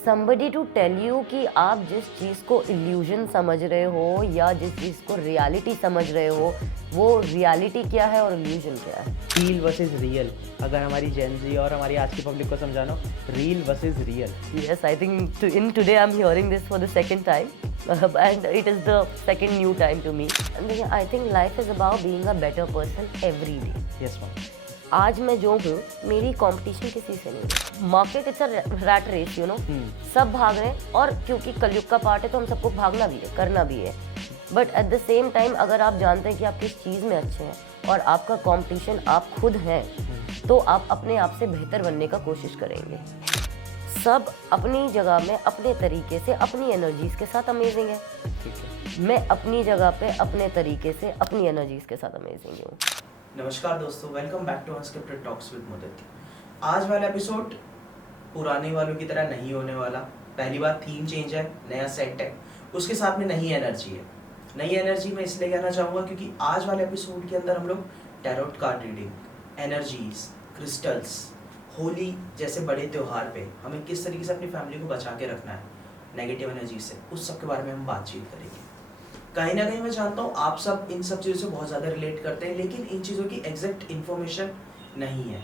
somebody to tell you कि आप जिस चीज़ को इल्यूजन समझ रहे हो या जिस चीज़ को रियलिटी समझ रहे हो वो रियलिटी क्या है और इल्यूजन क्या है। रील वर्सेस रियल, अगर हमारी जेन जी और हमारी आज की पब्लिक को समझाना, reel versus real. Yes, I think in today I'm hearing this for the second time and it is the second new time to me. And I think life is about being a better person every day. Yes ma'am. आज मैं जो हूँ मेरी competition किसी से नहीं है। Market it's a rat race, you know. सब भाग रहे हैं और क्योंकि कलयुग का पार्ट है तो हम सबको भागना भी है, करना भी है। But at the same time अगर आप जानते हैं कि आप किस चीज़ में अच्छे हैं और आपका कंपटीशन आप खुद हैं, तो आप अपने आप से बेहतर बनने का कोशिश करेंगे। सब अपनी जगह में अपने तरीके से अपनी एनर्जीज के साथ अमेजिंग है। ठीक है। मैं अपनी जगह पे अपने तरीके से अपनी एनर्जीज के साथ अमेजिंग हूँ। नमस्कार दोस्तों, welcome back to unscripted talks with Mudit. आज वाला एपिसोड पुराने वालों की तरह नहीं होने वाला। पहली बार थीम चेंज है, नया सेट है, उसके साथ में नई एनर्जी है। नई एनर्जी मैं इसलिए कहना चाहूँगा क्योंकि आज वाले एपिसोड के अंदर हम लोग tarot card reading, energies, crystals, Holi जैसे बड़े त्यौहार पे हमें किस तरीके से अपनी फैमिली को बचा के रखना है नेगेटिव एनर्जी से, उस सब के बारे में हम बातचीत करेंगे। कहीं ना कहीं मैं जानता हूँ आप सब इन सब चीज़ों से बहुत ज़्यादा रिलेट करते हैं, लेकिन इन चीज़ों की एग्जैक्ट इन्फॉर्मेशन नहीं है।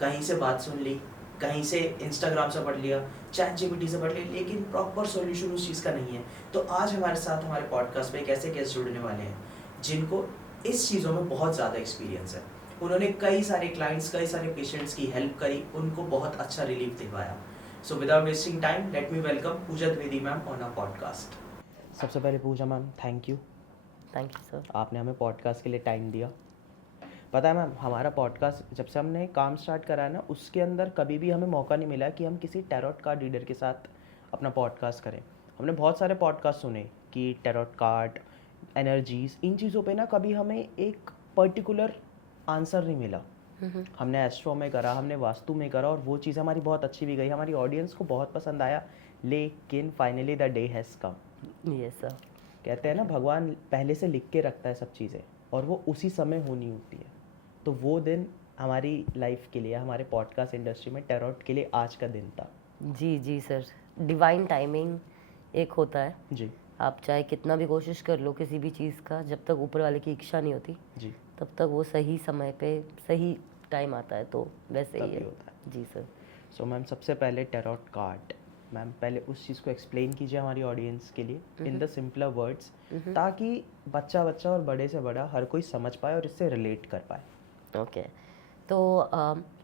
कहीं से बात सुन ली, कहीं से इंस्टाग्राम से पढ़ लिया, चैट जीपीटी से पढ़ लिया, लेकिन प्रॉपर सॉल्यूशन उस चीज़ का नहीं है। तो आज हमारे साथ हमारे पॉडकास्ट पे एक ऐसे गेस्ट जुड़ने वाले हैं जिनको इस चीज़ों में बहुत ज़्यादा एक्सपीरियंस है। उन्होंने कई सारे क्लाइंट्स, कई सारे पेशेंट्स की हेल्प करी, उनको बहुत अच्छा रिलीफ दिलवाया। So without wasting time let me welcome Puja Dwivedi ma'am on our podcast. सबसे पहले Puja ma'am, thank you sir. आपने हमें पॉडकास्ट के लिए टाइम दिया। पता है मैम, हमारा पॉडकास्ट जब से हमने काम स्टार्ट करा है ना, उसके अंदर कभी भी हमें मौका नहीं मिला कि हम किसी टैरोट कार्ड रीडर के साथ अपना पॉडकास्ट करें। हमने बहुत सारे पॉडकास्ट सुने कि टैरोट कार्ड, एनर्जीज, इन चीज़ों पे ना कभी हमें एक पर्टिकुलर आंसर नहीं मिला। हमने एस्ट्रो में करा, हमने वास्तु में करा और वो चीज़ हमारी बहुत अच्छी भी गई, हमारी ऑडियंस को बहुत पसंद आया। लेकिन finally the day has come. Yes sir. कहते हैं ना, भगवान पहले से लिख के रखता है सब चीज़ें और वो उसी समय होनी होती है। तो वो दिन हमारी लाइफ के लिए, हमारे पॉडकास्ट इंडस्ट्री में टैरोट के लिए आज का दिन था। जी सर। डिवाइन टाइमिंग एक होता है जी आप चाहे कितना भी कोशिश कर लो किसी भी चीज़ का, जब तक ऊपर वाले की इच्छा नहीं होती जी, तब तक वो सही समय पे सही टाइम आता है। तो वैसे ही तभी है। होता है। जी सर। सो मैम, सबसे पहले टैरोट कार्ड, मैम पहले उस चीज़ को एक्सप्लेन कीजिए हमारी ऑडियंस के लिए इन द सिंपलर वर्ड्स, ताकि बच्चा और बड़े से बड़ा हर कोई समझ पाए और इससे रिलेट कर पाए। ओके। तो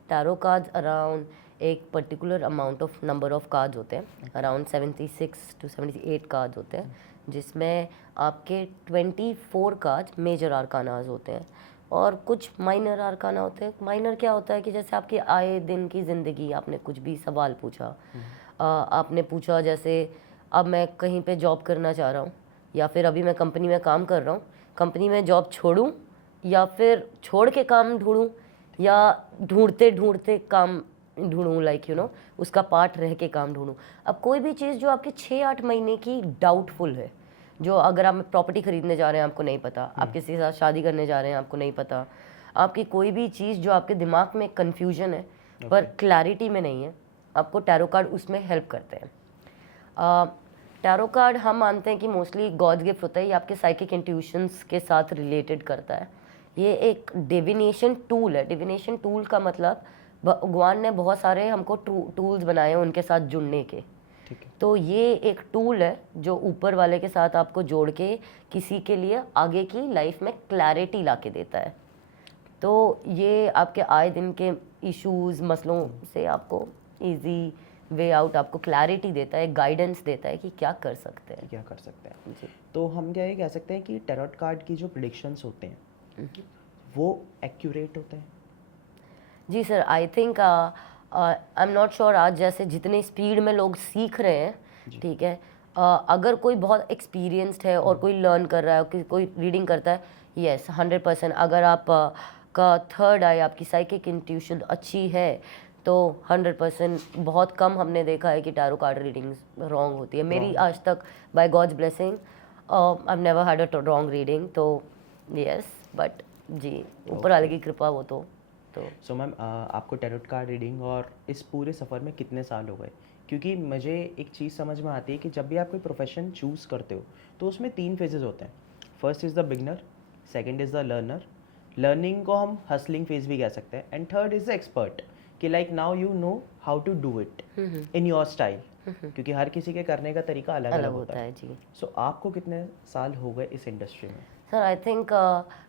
टैरो कार्ड्स अराउंड एक particular amount of number of cards होते हैं, अराउंड 76 to 78 कार्ड्स होते हैं, जिसमें आपके 24 कार्ड्स मेजर आर्कानाज होते हैं और कुछ माइनर आर्काना होते हैं। माइनर क्या होता है कि जैसे आपकी आए दिन की ज़िंदगी, आपने कुछ भी सवाल पूछा, आपने पूछा जैसे अब मैं कहीं पे जॉब करना चाह रहा हूँ या फिर अभी मैं कंपनी में काम कर रहा हूँ, कंपनी में जॉब छोड़ूँ या फिर छोड़ के काम ढूंढूं या ढूंढते ढूंढते काम ढूंढूं, लाइक यू नो उसका पार्ट रह के काम ढूंढूं। अब कोई भी चीज़ जो आपके 6-8 महीने की डाउटफुल है, जो अगर आप प्रॉपर्टी खरीदने जा रहे हैं आपको नहीं पता, आप किसी के साथ शादी करने जा रहे हैं आपको नहीं पता, आपकी कोई भी चीज़ जो आपके दिमाग में कन्फ्यूजन है पर क्लैरिटी में नहीं है, आपको टैरो कार्ड उसमें हेल्प करते हैं। टैरो कार्ड हम मानते हैं कि मोस्टली गॉड्स गिफ्ट होता है, ये आपके साइकिक इंट्यूशंस के साथ रिलेटेड करता है। ये एक डिविनेशन टूल है। डिविनेशन टूल का मतलब भगवान ने बहुत सारे हमको टूल्स बनाए हैं उनके साथ जुड़ने के। ठीक है। तो ये एक टूल है जो ऊपर वाले के साथ आपको जोड़ के किसी के लिए आगे की लाइफ में क्लैरिटी ला के देता है। तो ये आपके आए दिन के इश्यूज, मसलों से आपको इजी वे आउट, आपको क्लैरिटी देता है, गाइडेंस देता है कि क्या कर सकते हैं। क्या कर सकते हैं जी। तो हम क्या ये कह सकते हैं कि टैरोट कार्ड की जो प्रेडिक्शंस होते हैं वो एक्यूरेट होते हैं? जी sir, I think I am not sure. आज जैसे जितने स्पीड में लोग सीख रहे हैं, ठीक है, अगर कोई बहुत एक्सपीरियंस्ड है और कोई लर्न कर रहा है, कोई रीडिंग करता है, यस 100%। अगर आप का थर्ड आई, आपकी साइकिक इंट्यूशन अच्छी है तो 100%। बहुत कम हमने देखा है कि टैरो कार्ड रीडिंग्स रॉन्ग होती है। मेरी आज तक by God's blessing I have never had a wrong reading. तो यस, बट जी ऊपर वाले की कृपा वो तो सो मैम, आपको टैरोट कार्ड रीडिंग और इस पूरे सफ़र में कितने साल हो गए? क्योंकि मुझे एक चीज़ समझ में आती है कि जब भी आप कोई प्रोफेशन चूज़ करते हो तो उसमें 3 फेजेस होते हैं. First is the beginner, second is the learner, learning को हम हसलिंग फेज भी कह सकते हैं, and third is the expert कि like now you know how to do it in your style, क्योंकि हर किसी के करने का तरीका अलग अलग होता है. जी. सो आपको कितने साल हो गए इस इंडस्ट्री में? सर आई थिंक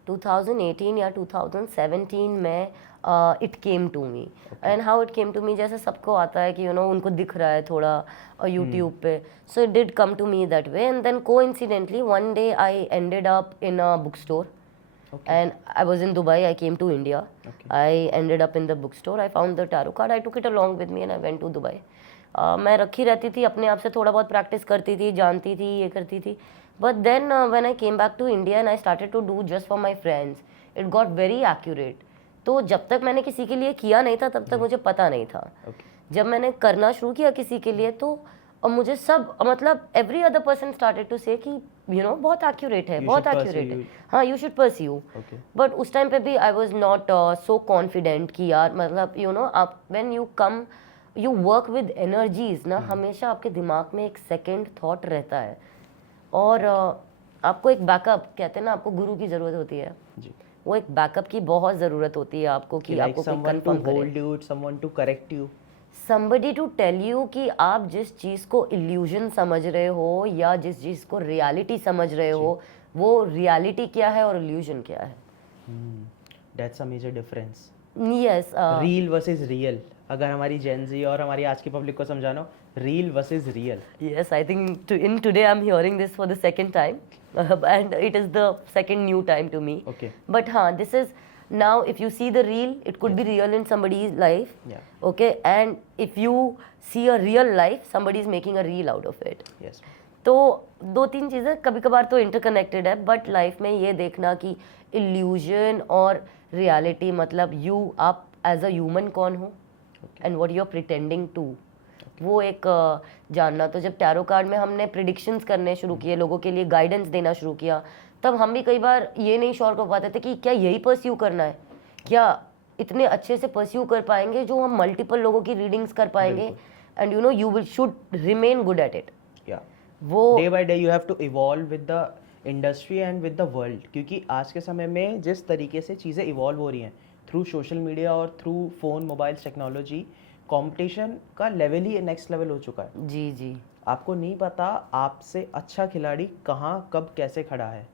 2018 या 2017 में it came to me. And how it came to me, जैसे सबको आता है कि यू नो उनको दिख रहा है थोड़ा यूट्यूब पे, so it did come to me that way. And then coincidentally one day I ended up in a book store. And I was in Dubai. I came to India. I ended up in the bookstore. I found the tarot card. I took it along with me and I went to Dubai. मैं रखी रहती थी अपने आप से, थोड़ा बहुत practice करती थी, जानती थी, ये करती थी. But then when I came back to India and I started to do just for my friends, it got very accurate. तो जब तक मैंने किसी के लिए किया नहीं था तब तक मुझे पता नहीं था. जब मैंने करना शुरू किया किसी के लिए तो मुझे सब मतलब every other person started to say कि यू नो बहुत एक्यूरेट है, बहुत एक्यूरेट है, हाँ यू शुड परस्यू. बट उस टाइम पे भी I was not so confident कि यार मतलब यू नो आप when you come you work with energies ना, हमेशा आपके दिमाग में एक सेकंड थॉट रहता है और आपको एक बैकअप, कहते हैं ना आपको गुरु की ज़रूरत होती है जी. वो एक बैकअप की बहुत ज़रूरत होती है आपको कि आपको कोई कंफर्म करे, someone to correct you, somebody to tell you कि आप जिस चीज़ को illusion समझ रहे हो या जिस चीज़ को reality समझ रहे हो वो reality क्या है और illusion क्या है. That's a major difference. Yes. Real versus real. अगर हमारी Gen Z और हमारी आज की पब्लिक को समझाना हो, real versus real. Yes, I think in today I'm hearing this for the second time and it is the second new time to me. Okay. But हाँ, this is now if you see the reel, it could be real in somebody's life. Yeah. Okay, and if you see a real life, somebody is making a reel out of it. Yes. तो दो तीन चीज़ें कभी कभार तो interconnected है, but life में ये देखना कि इल्यूजन और रियलिटी मतलब यू आप एज अ ह्यूमन कौन हो and what you are pretending to, वो एक जानना. तो जब टैरो कार्ड में हमने प्रिडिक्शंस करने शुरू किए, लोगों के लिए गाइडेंस देना शुरू किया, तब हम भी कई बार ये नहीं श्योर कर पाते थे कि क्या यही परस्यू करना है, क्या इतने अच्छे से परस्यू कर पाएंगे जो हम मल्टीपल लोगों की रीडिंग्स कर पाएंगे. And you know you will should remain good at it. वो day by day you have to evolve with the industry and with the world, क्योंकि आज के समय में जिस तरीके से चीज़ें इवॉल्व हो रही हैं थ्रू सोशल मीडिया और through phone mobiles technology, competition का लेवल ही नेक्स्ट लेवल हो चुका है. जी जी. आपको नहीं पता आपसे अच्छा खिलाड़ी कहाँ कब कैसे खड़ा है.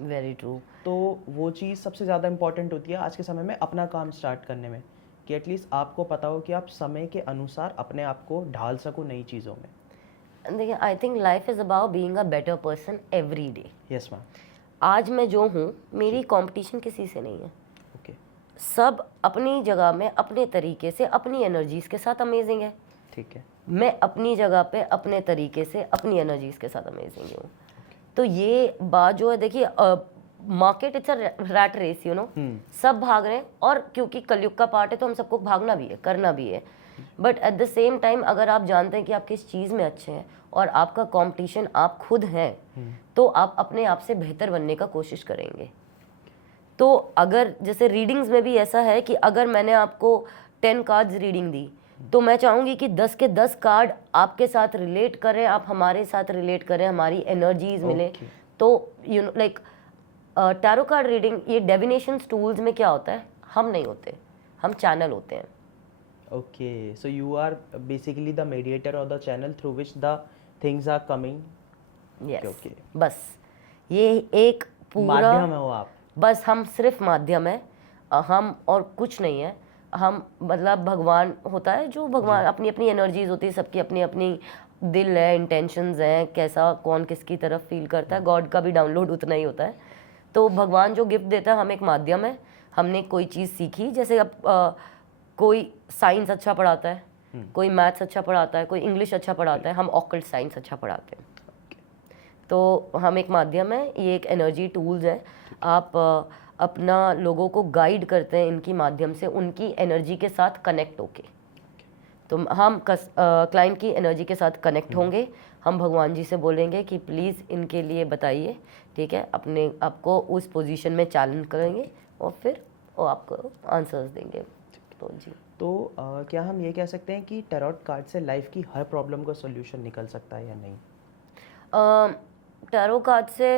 Very true. तो वो चीज़ सबसे ज़्यादा इंपॉर्टेंट होती है आज के समय में अपना काम स्टार्ट करने में, कि एटलीस्ट आपको पता हो कि आप समय के अनुसार अपने आप को ढाल सको नई चीज़ों में. देखिए I think life is about being a better person every day. Yes ma'am. आज मैं जो हूँ मेरी कंपटीशन किसी से नहीं है. ओके. सब अपनी जगह में अपने तरीके से अपनी एनर्जीज के साथ अमेजिंग है. ठीक है. मैं अपनी जगह पे अपने तरीके से अपनी एनर्जीज के साथ अमेजिंग हूँ. तो ये बात जो है देखिए market it's a rat race you know, सब भाग रहे हैं और क्योंकि कलयुग का पार्ट है तो हम सबको भागना भी है, करना भी है. But at the same time अगर आप जानते हैं कि आप किस चीज़ में अच्छे हैं और आपका कंपटीशन आप खुद हैं, तो आप अपने आप से बेहतर बनने का कोशिश करेंगे. तो अगर जैसे रीडिंग्स में भी ऐसा है कि अगर मैंने आपको 10 कार्ड्स रीडिंग दी तो मैं चाहूँगी कि 10 के 10 कार्ड आपके साथ रिलेट करें, आप हमारे साथ रिलेट करें, हमारी एनर्जीज मिले. तो you know like tarot card reading ये डिविनेशन टूल्स में क्या होता है, हम नहीं होते, हम चैनल होते हैं. Okay, so you are basically the mediator or the channel through which the things are coming. Yes. Okay. बस ये एक पूरा माध्यम हो आप. बस हम सिर्फ माध्यम है, हम और कुछ नहीं है. हम मतलब भगवान होता है जो भगवान अपनी अपनी एनर्जीज होती है, सबकी अपनी अपनी दिल है, इंटेंशंस हैं, कैसा कौन किसकी तरफ फील करता है. गॉड का भी डाउनलोड उतना ही होता है. तो भगवान जो गिफ्ट देता है हम एक माध्यम है. हमने कोई चीज़ सीखी, जैसे अब कोई साइंस अच्छा पढ़ाता है, कोई मैथ्स अच्छा पढ़ाता है, कोई इंग्लिश अच्छा पढ़ाता है, हम ऑकल्ट साइंस अच्छा पढ़ाते हैं. तो हम एक माध्यम है, ये एक एनर्जी टूल्स है. आप अपना लोगों को गाइड करते हैं इनकी माध्यम से, उनकी एनर्जी के साथ कनेक्ट होके. तो हम क्लाइंट की एनर्जी के साथ कनेक्ट होंगे, हम भगवान जी से बोलेंगे कि प्लीज़ इनके लिए बताइए, ठीक है, अपने आपको उस पोजीशन में चैलेंज करेंगे और फिर वो आपको आंसर्स देंगे. तो जी तो क्या हम ये कह सकते हैं कि टैरोट कार्ड से लाइफ की हर प्रॉब्लम का सॉल्यूशन निकल सकता है या नहीं? टैरो कार्ड से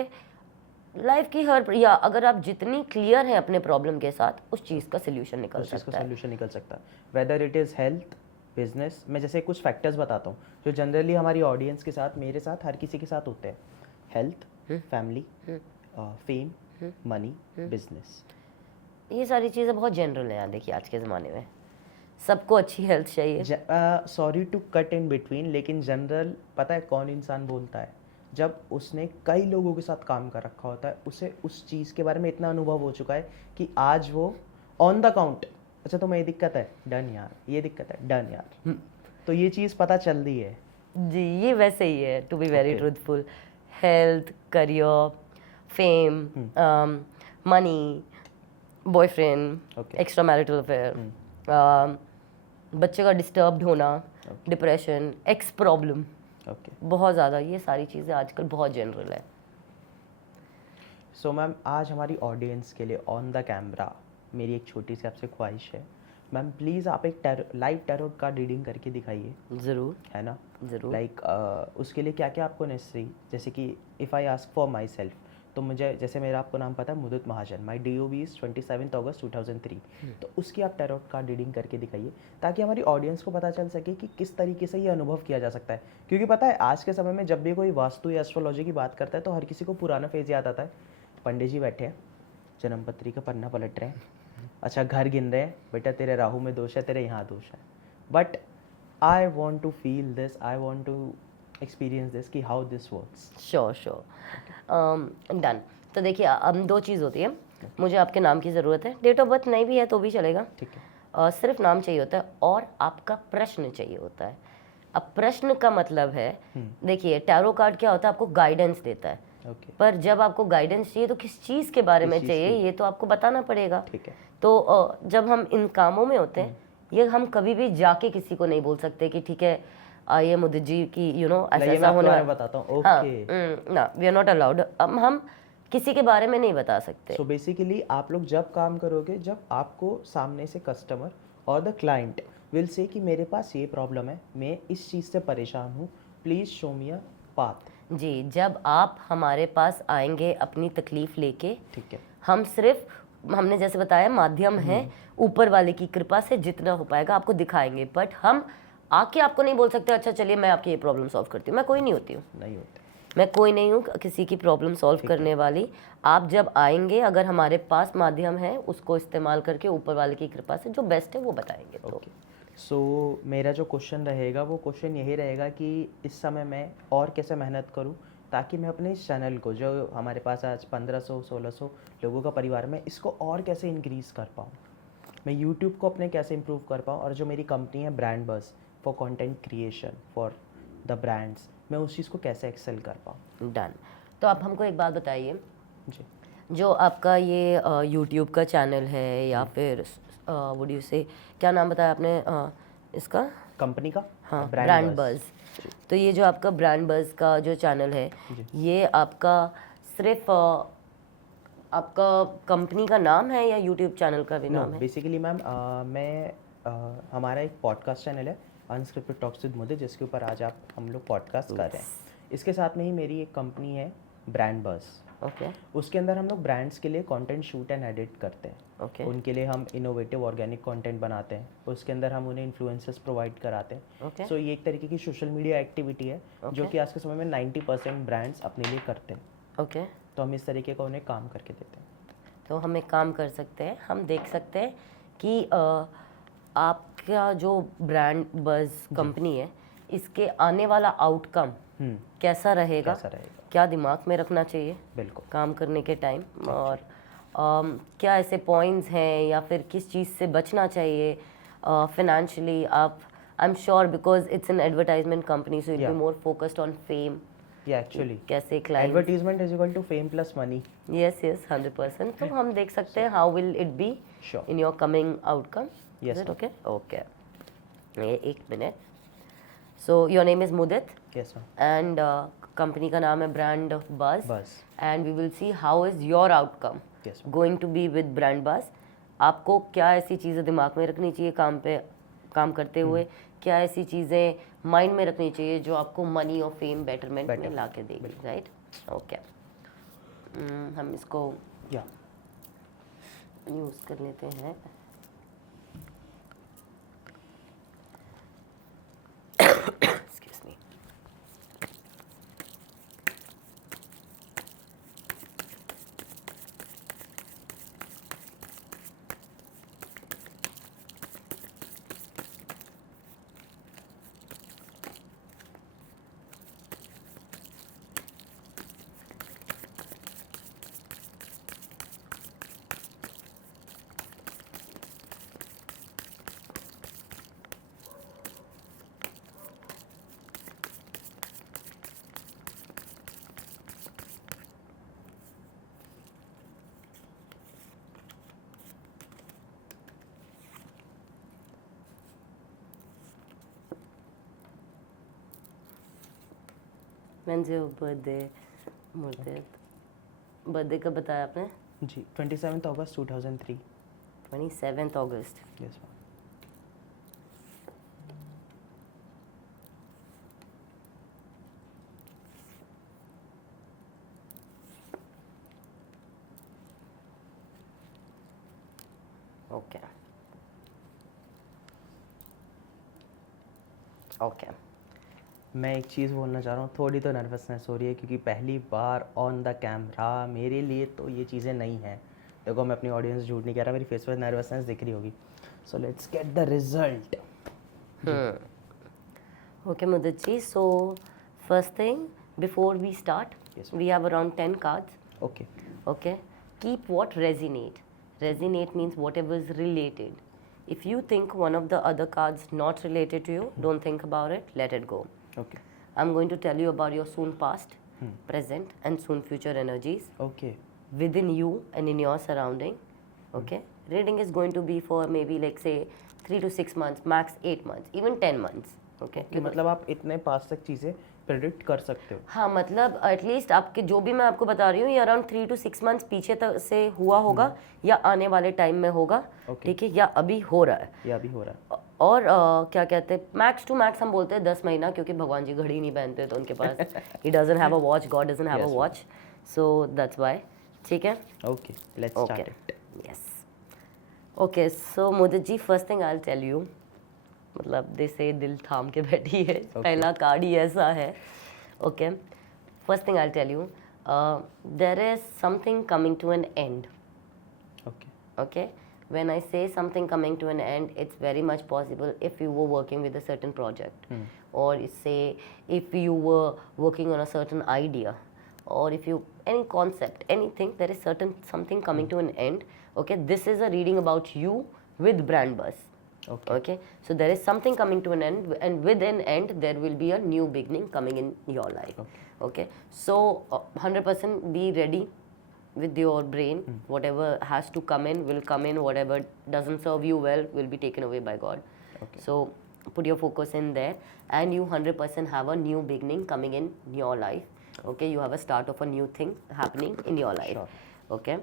लाइफ की हर, या अगर आप जितनी क्लियर हैं अपने प्रॉब्लम के साथ, उस चीज़ का सोल्यूशन निकल उस चीज़ का सकता है। सॉल्यूशन निकल सकता है, whether it is health, business. मैं जैसे कुछ फैक्टर्स बताता हूँ जो जनरली हमारी ऑडियंस के साथ, मेरे साथ, हर किसी के साथ होते हैं। Health, family, fame, money, business. ये सारी चीज़ें बहुत जनरल हैं यार, देखिए आज के ज़माने में सबको अच्छी हेल्थ चाहिए। Sorry to cut in between, लेकिन जनरल पता है कौन इंसान बोलता है? जब उसने कई लोगों के साथ काम कर रखा होता है, उसे उस चीज़ के बारे में इतना अनुभव हो चुका है कि आज वो ऑन द काउंट, अच्छा तुम्हें ये दिक्कत है, डन यार, ये दिक्कत है, डन यार। तो ये चीज़ पता चल रही है। जी, ये वैसे ही है, to be very Okay. Truthful. Health, career, fame, money, boyfriend, Okay. Extra marital affair, बच्चे का डिस्टर्ब्ड होना, डिप्रेशन, एक्स प्रॉब्लम, ओके, बहुत ज़्यादा, ये सारी चीज़ें आजकल बहुत जनरल है। सो मैम आज हमारी ऑडियंस के लिए ऑन द कैमरा मेरी एक छोटी सी आपसे ख्वाहिश है। मैम प्लीज़ आप एक लाइव टैरोट कार्ड रीडिंग करके दिखाइए, ज़रूर, है ना? ज़रूर। लाइक उसके लिए क्या क्या आपको नेसेसरी, जैसे कि if I ask for my self, तो मुझे, जैसे मेरा आपको नाम पता है मुदित महाजन, माई DOB इज़ 27 अगस्त 2003, तो उसकी आप टैरोट कार्ड रीडिंग करके दिखाइए ताकि हमारी ऑडियंस को पता चल सके कि किस तरीके से ये अनुभव किया जा सकता है। क्योंकि पता है आज के समय में जब भी कोई वास्तु या एस्ट्रोलॉजी की बात करता है तो हर किसी को पुराना फेज़ याद आता है। पंडित जी बैठे हैं, जन्मपत्री का पन्ना पलट रहे हैं, अच्छा घर गिन रहे हैं, बेटा तेरे राहु में दोष है, तेरे यहाँ दोष है। But I want to feel this, I want to experience this कि how this works. Sure sure, done. तो देखिए, अब दो चीज़ होती है, मुझे आपके नाम की ज़रूरत है, डेट ऑफ बर्थ नहीं भी है तो भी चलेगा, ठीक है, सिर्फ नाम चाहिए होता है और आपका प्रश्न चाहिए होता है। अब प्रश्न का मतलब है, देखिए टैरो कार्ड क्या होता है, आपको गाइडेंस देता है, ओके, पर जब आपको गाइडेंस चाहिए तो किस चीज़ के बारे में चीज़ चाहिए की? ये तो आपको बताना पड़ेगा। ठीक है, तो जब हम इन कामों में होते हैं, ये हम कभी भी जाके किसी को नहीं बोल सकते कि ठीक है आइए मुदित जी की ऐसा लाइए ऐसा मैं आपके होने बारे में वाला। बताता हूँ। हाँ, ओके, ना, वी आर नॉट अलाउड, हम किसी के बारे में नहीं बता सकते। सो बेसिकली आप लोग जब काम करोगे, जब आपको सामने से कस्टमर और द क्लाइंट विल से कि मेरे पास ये प्रॉब्लम है, मैं इस चीज़ से परेशान हूँ, please show me a path. जी, जब आप हमारे पास आएंगे अपनी तकलीफ़ लेके, ठीक है, हम सिर्फ, हमने जैसे बताया माध्यम है, ऊपर वाले की कृपा से जितना हो पाएगा आपको दिखाएंगे, बट हम आके आपको नहीं बोल सकते अच्छा चलिए मैं आपकी ये प्रॉब्लम सॉल्व करती हूँ। मैं कोई नहीं होती हूँ, नहीं होते। मैं कोई नहीं हूँ किसी की प्रॉब्लम सॉल्व करने वाली। आप जब आएंगे, अगर हमारे पास माध्यम है, उसको इस्तेमाल करके ऊपर वाले की कृपा से जो बेस्ट है वो बताएंगे। तो ओके, सो मेरा जो क्वेश्चन रहेगा वो क्वेश्चन यही रहेगा कि इस समय मैं और कैसे मेहनत करूं ताकि मैं अपने इस चैनल को, जो हमारे पास आज 1500-1600 लोगों का परिवार में, इसको और कैसे इंक्रीज़ कर पाऊँ, मैं यूट्यूब को अपने कैसे इम्प्रूव कर पाऊँ, और जो मेरी कंपनी है ब्रांड बस for content creation for the brands, मैं उस चीज़ को कैसे एक्सेल कर पाऊँ। डन। तो आप हमको एक बात बताइए, जी, जो आपका ये यूट्यूब का चैनल है या फिर वुड यू से, क्या नाम बताया आपने इसका? कंपनी का? हाँ, ब्रांड बज़। तो ये जो आपका ब्रांड बज़ का जो चैनल है, ये आपका सिर्फ आपका कंपनी का नाम है या यूट्यूब चैनल का भी नाम है? बेसिकली मैम मैं हमारा एक पॉडकास्ट चैनल है अनस्क्रिप्टेड टॉक्स विद मुदित, जिसके ऊपर आज हम लोग पॉडकास्ट कर रहे हैं। इसके साथ में ही मेरी एक कंपनी है ब्रांड बस। ओके, उसके अंदर हम लोग ब्रांड्स के लिए कंटेंट शूट एंड एडिट करते हैं। ओके, उनके लिए हम इनोवेटिव ऑर्गेनिक कंटेंट बनाते हैं, उसके अंदर हम उन्हें इन्फ्लुएंसर्स प्रोवाइड कराते हैं। ओके, सो ये एक तरीके की सोशल मीडिया एक्टिविटी है जो कि आज के समय में 90% ब्रांड्स अपने लिए करते हैं। ओके। तो हम इस तरीके का उन्हें काम करके देते हैं। तो हम एक काम कर सकते हैं, हम देख सकते हैं कि आपका जो ब्रांड बज़ कंपनी है, इसके आने वाला आउटकम कैसा रहेगा, कैसा रहेगा, क्या दिमाग में रखना चाहिए बिल्कुल। काम करने के टाइम, और क्या ऐसे पॉइंट्स हैं या फिर किस चीज़ से बचना चाहिए फिनेंशियली। आप, I am sure because it's an advertisement company, so it be more focused on fame, या एक्चुअली कैसे client, advertisement is equal to fame plus money. Yes yes, 100%। तो हम देख सकते हैं how will it be Sure. In your coming outcome. Yes, is it ma'am. Okay? Okay, एक minute. So your name is Mudit yes ma'am, and company का नाम है brand buzz, बस and we will see how is your outcome yes going to be with brand buzz. आपको क्या ऐसी चीज़ें दिमाग में रखनी चाहिए काम पे काम करते हुए क्या ऐसी चीज़ें माइंड में रखनी चाहिए जो आपको मनी और फेम बेटरमेंट में ला के देगी, राइट? ओके, हम इसको या यूज़ कर लेते हैं। Excuse me. When's your birthday, Murtid? Birthday कब बताया आपने? जी 27 अगस्त 2003। 27 अगस्त। Yes ma'am. ओके ओके, मैं एक चीज़ बोलना चाह रहा हूँ, थोड़ी तो नर्वसनेस हो रही है क्योंकि पहली बार ऑन द कैमरा मेरे लिए तो ये चीज़ें नहीं हैं। देखो मैं अपनी ऑडियंस झूठ नहीं कह रहा, मेरी फेस पर नर्वसनेस दिख रही होगी। So let's get the result. Okay, Mudit-ji. So, first thing, before we start, Yes, we have around 10 cards. Okay Okay, keep what resonate. Resonate means whatever is related. If you think one of the other cards not related to you, don't think about it, let it go. Okay I'm going to tell you about your soon past, present, and soon future energies okay within you and in your surrounding. Okay, reading is going to be for maybe like say 3 to 6 months, max 8 months, even 10 months. Okay, कि मतलब आप इतने पास तक चीज़ें predict कर सकते हो। हाँ, मतलब एटलीस्ट आपके जो भी मैं आपको बता रही हूँ ये अराउंड 3 to 6 months पीछे तक से हुआ होगा या आने वाले टाइम में होगा, ठीक है, या अभी हो रहा है। या भी हो रहा है। और क्या कहते हैं, मैक्स टू मैक्स हम बोलते हैं 10 महीना, क्योंकि भगवान जी घड़ी नहीं पहनते तो उनके पास ही doesn't have a watch, god doesn't have a watch, so that's why. ठीक है, okay let's okay, start it. Yes, okay. So Mudit ji, first thing I will tell you, मतलब दे से दिल थाम के बैठी है, पहला कार्ड ही ऐसा है। Okay, first thing I will tell you, there is something coming to an end. Okay Okay, when I say something coming to an end, it's very much possible if you were working with a certain project, or say if you were working on a certain idea, or if you any concept, anything, there is certain something coming to an end. Okay, this is a reading about you with brand buzz. Okay. Okay, so there is something coming to an end, and with an end there will be a new beginning coming in your life. Okay, so 100% be ready with your brain. Whatever has to come in will come in, whatever doesn't serve you well will be taken away by God. Okay. So put your focus in there, and you 100% have a new beginning coming in your life. Okay, you have a start of a new thing happening in your life. Sure. Okay,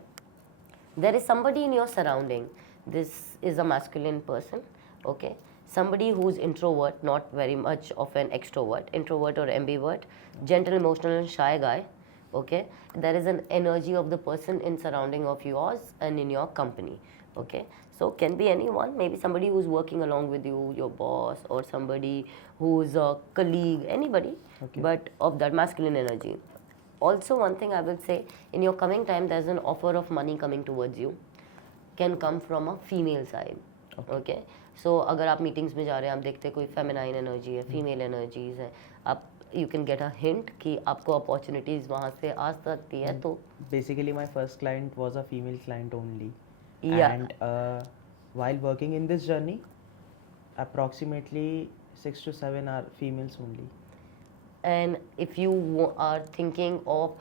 there is somebody in your surrounding. This is a masculine person. Okay, somebody who's introvert, not very much of an extrovert, introvert or ambivert, gentle, emotional and shy guy. Okay, there is an energy of the person in surrounding of yours and in your company. Okay, so can be anyone, maybe somebody who's working along with you, your boss, or somebody who's a colleague, anybody, but of that masculine energy. Also, one thing I will say, in your coming time there's an offer of money coming towards you, can come from a female side. Okay, so अगर आप meetings में जा रहे हैं, आप देखते हैं कोई फेमिनाइन एनर्जी है, फीमेल एनर्जीज है, आप you can get a hint कि आपको अपॉर्चुनिटीज वहाँ से आ सकती है। तो Basically, my first client was a female client only. Yeah. And while working in this journey, approximately 6 to 7 are females only. and if you are thinking of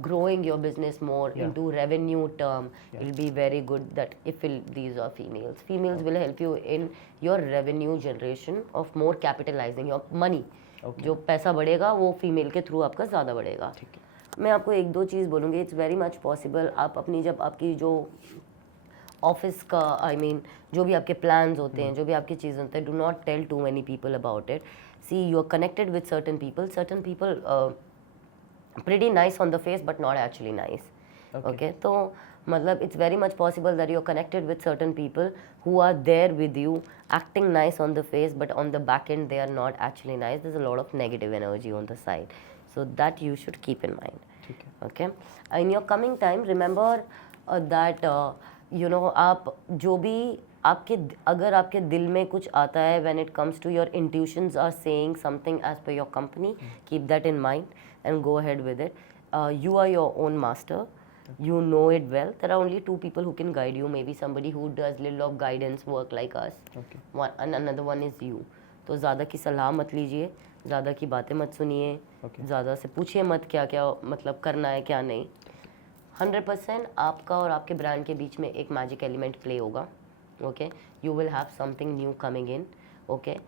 growing your business more into revenue term, it'll be very good that if these are females. Females will help you in your revenue generation of more capitalizing your money. जो पैसा बढ़ेगा वो female के through आपका ज़्यादा बढ़ेगा। ठीक है। मैं आपको एक दो चीज़ बोलूँगी, इट्स वेरी मच पॉसिबल। आप अपनी जब आपकी जो ऑफिस का आई मीन जो भी आपके प्लान्स होते हैं, जो भी आपकी चीज़ें होते हैं, do not tell too many people about it. See you are connected with certain people pretty nice on the face but not actually nice. Okay, so matlab it's very much possible that you're connected with certain people who are there with you acting nice on the face but on the back end they are not actually nice. There's a lot of negative energy on the side, so that you should keep in mind. Okay, in your coming time remember that you know आप जो भी आपके अगर आपके दिल में कुछ आता है when it comes to your intuitions are saying something as per your company, keep that in mind and go ahead with it. You are your own master, you know it well. There are only two people who can guide you, maybe somebody who does little of guidance work like us, and another one is you. तो ज़्यादा की सलाह मत लीजिए, ज़्यादा की बातें मत सुनिए, ज़्यादा से पूछिए मत क्या क्या मतलब करना है क्या नहीं. 100% आपका और आपके ब्रांड के बीच में एक मैजिक एलिमेंट प्ले होगा. Okay, you will have something new coming in. Okay,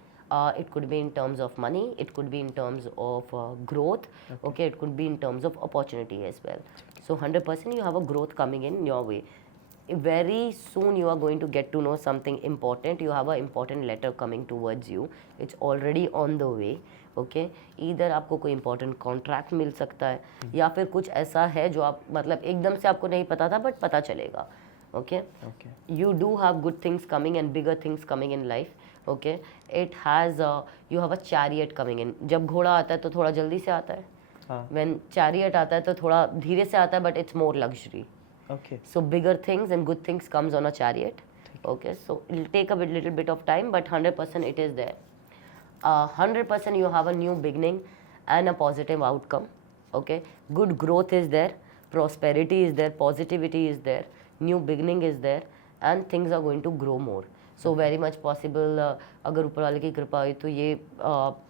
it could be in terms of money, it could be in terms of growth. Okay, it could be in terms of opportunity as well. So 100% you have a growth coming in your way. Very soon you are going to get to know something important. You have an important letter coming towards you. It's already on the way. Okay, either आपको कोई important contract मिल सकता है या फिर कुछ ऐसा है जो आप मतलब एकदम से आपको नहीं पता था बट पता चलेगा. Okay, you do have good things coming and bigger things coming in life. Okay, it has you have a chariot coming in. जब घोड़ा आता है तो थोड़ा जल्दी से आता है. When chariot आता है तो थोड़ा धीरे से आता है but it's more luxury. Okay, So bigger things and good things comes on a chariot. Okay, so it'll take a little bit of time but 100% it is there. 100% you have a new beginning and a positive outcome. Okay, good growth is there, prosperity is there, positivity is there, new beginning is there and things are going to grow more. So very much possible अगर ऊपर वाले की कृपा हुई तो ये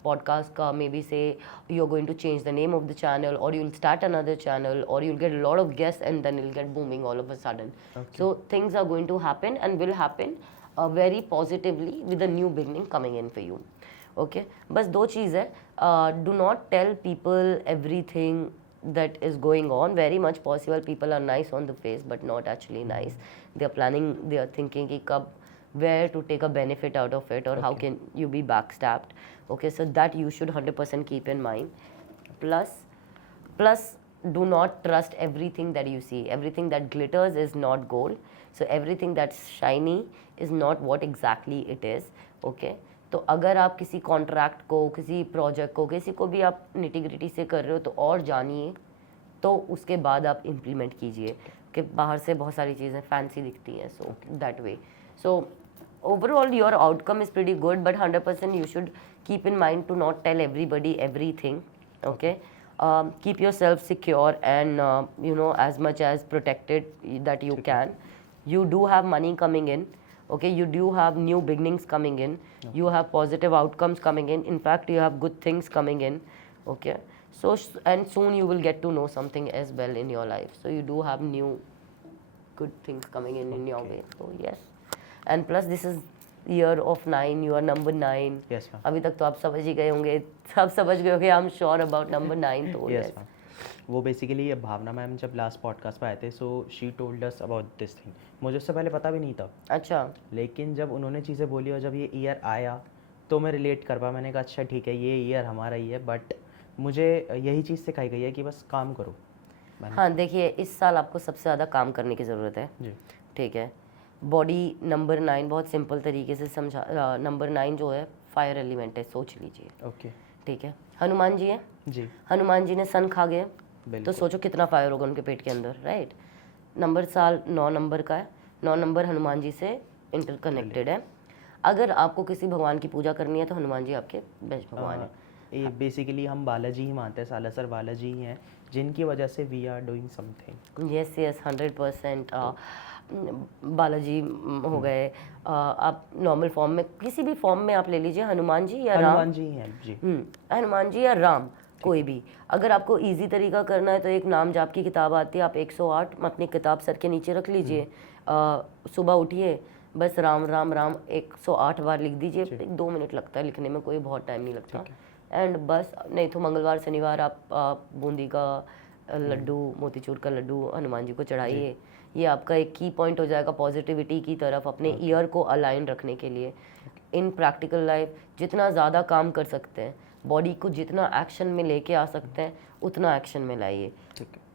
podcast का maybe say you're going to change the name of the channel or you'll start another channel or you'll get a lot of guests and then it'll get booming all of a sudden. So things are going to happen and will happen very positively with a new beginning coming in for you. Okay, बस दो चीज़ है, do not tell people everything that is going on. Very much possible people are nice on the face but not actually nice. They are planning, they are thinking कि कब where to take a benefit out of it or how can you be backstabbed. Okay, so that you should 100% keep in mind. Plus do not trust everything that you see. Everything that glitters is not gold, so everything that's shiny is not what exactly it is. Okay, तो अगर आप किसी contract को, किसी project को, किसी को भी आप निटी-ग्रिटी से कर रहे हो तो और जानिए, तो उसके बाद आप इम्प्लीमेंट कीजिए कि बाहर से बहुत सारी चीज़ें फैंसी दिखती हैं. So that way, so overall your outcome is pretty good but 100% you should keep in mind to not tell everybody everything. Okay, keep yourself secure and you know as much as protected that you can. You do have money coming in. Okay, you do have new beginnings coming in. You have positive outcomes coming in. In fact, you have good things coming in. Okay, so and soon you will get to know something as well in your life. So you do have new good things coming in your way. So yes, and plus this is year of 9. You are number 9. Yes, ma'am. अभी तक तो आप समझ ही गए होंगे, सब समझ गए होंगे. I'm sure about number 9. तो yes, ma'am. वो बेसिकली भावना मैम जब लास्ट पॉडकास्ट पे आए थे so she told us about this thing. मुझे उससे पहले पता भी नहीं था. अच्छा, लेकिन जब उन्होंने चीज़ें बोली और जब ये ईयर आया तो मैं रिलेट कर पाया. मैंने कहा अच्छा ठीक है ये ईयर हमारा ही है बट मुझे यही चीज़ सिखाई गई है कि बस काम करो. हाँ देखिए इस साल आपको सबसे ज़्यादा काम करने की ज़रूरत है. जी ठीक है, बॉडी नंबर 9 बहुत सिंपल तरीके से समझा. नंबर 9 जो है फायर एलिमेंट है, सोच लीजिए. ओके ठीक है, हनुमान जी हैं. जी हनुमान जी ने सन खा गए तो बिल्कुल. सोचो कितना फायर होगा उनके पेट के अंदर. राइट, नंबर साल 9 नंबर का है. 9 नंबर हनुमान जी से इंटरकनेक्टेड है. अगर आपको किसी भगवान की पूजा करनी है तो हनुमान जी आपके बेस्ट भगवान है. ये बेसिकली हम बालाजी ही मानते हैं. सालासर बालाजी ही हैं जिनकी वजह से we are doing something. Yes yes 100% Balaji हो गए. आप नॉर्मल फॉर्म में किसी भी फॉर्म में आप ले लीजिए, हनुमान जी या राम. हनुमान जी हैं जी. हनुमान जी या राम कोई भी. अगर आपको इजी तरीका करना है तो एक नाम जाप की किताब आती है, आप 108 अपनी किताब सर के नीचे रख लीजिए. सुबह उठिए बस राम राम राम 108 बार लिख दीजिए. 2 मिनट लगता है लिखने में, कोई बहुत टाइम नहीं लगता. एंड बस नहीं तो मंगलवार शनिवार आप बूंदी का लड्डू, मोतीचूर का लड्डू हनुमान जी को चढ़ाइए, ये आपका एक की पॉइंट हो जाएगा पॉजिटिविटी की तरफ, अपने ईयर को अलाइन रखने के लिए। इन प्रैक्टिकल लाइफ जितना ज़्यादा काम कर सकते हैं, बॉडी को जितना एक्शन में लेके आ सकते हैं उतना एक्शन में लाइए।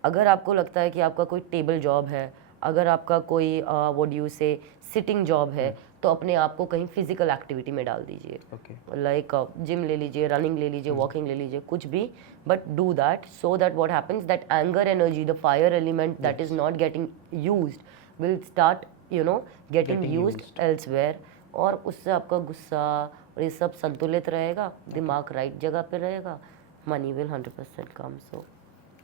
अगर आपको लगता है कि आपका कोई टेबल जॉब है, अगर आपका कोई व्हाट डू यू से सिटिंग जॉब है, तो अपने आप को कहीं फिजिकल एक्टिविटी में डाल दीजिए। लाइक जिम ले लीजिए, रनिंग ले लीजिए, वॉकिंग ले लीजिए, कुछ भी, but do that so that what happens, that anger energy, the fire element that is not getting used will start getting used elsewhere, और उससे आपका गुस्सा और ये सब संतुलित रहेगा, दिमाग राइट जगह पे रहेगा, money will 100% come. So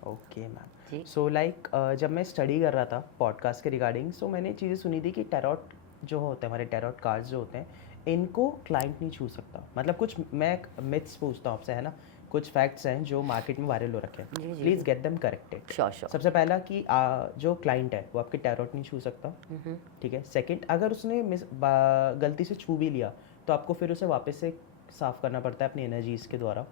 okay ma'am, so like जब मैं स्टडी कर रहा था पॉडकास्ट के रिगार्डिंग, सो मैंने चीज़ें सुनी थी कि टैरोट जो होते हैं, हमारे टैरोट कार्ड्स जो होते हैं, इनको क्लाइंट नहीं छू सकता। मतलब कुछ मैं मिथ्स पूछता हूँ आपसे, है ना, कुछ फैक्ट्स हैं जो मार्केट में वायरल हो रखे हैं, please get them corrected. Sure. सबसे पहला कि जो क्लाइंट है वो आपके टैरोट नहीं छू सकता, ठीक है। सेकंड, अगर उसने गलती से छू भी लिया तो आपको फिर उसे वापस से साफ़ करना पड़ता है अपनी एनर्जीज़ के द्वारा।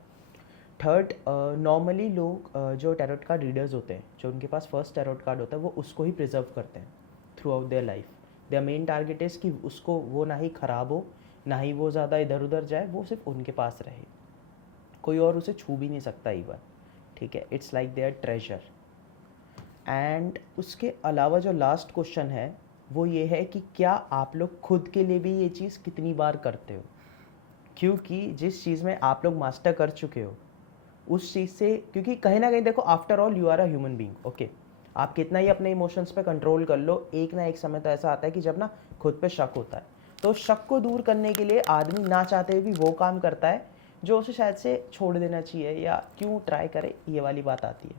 थर्ड, नॉर्मली लोग जो टैरोट कार्ड रीडर्स होते हैं, जो उनके पास फर्स्ट टैरोट कार्ड होता है, वो उसको ही प्रिजर्व करते हैं throughout their life. Their main target is कि उसको वो ना ही ख़राब हो, ना ही वो ज़्यादा इधर उधर जाए, वो सिर्फ उनके पास रहे, कोई और उसे छू भी नहीं सकता इवन, ठीक है। It's like their treasure. And उसके अलावा जो लास्ट क्वेश्चन है वो ये है कि क्या आप लोग खुद के लिए भी ये चीज़ कितनी बार करते हो, क्योंकि जिस चीज़ में आप लोग मास्टर कर चुके हो उस चीज़ से, क्योंकि कहीं ना कहीं देखो, after all you are a human being, okay. आप कितना ही अपने इमोशंस पे कंट्रोल कर लो, एक ना एक समय तो ऐसा आता है कि जब ना खुद पे शक होता है, तो शक को दूर करने के लिए आदमी ना चाहते हुए भी वो काम करता है जो उसे शायद से छोड़ देना चाहिए, या क्यों ट्राई करे, ये वाली बात आती है।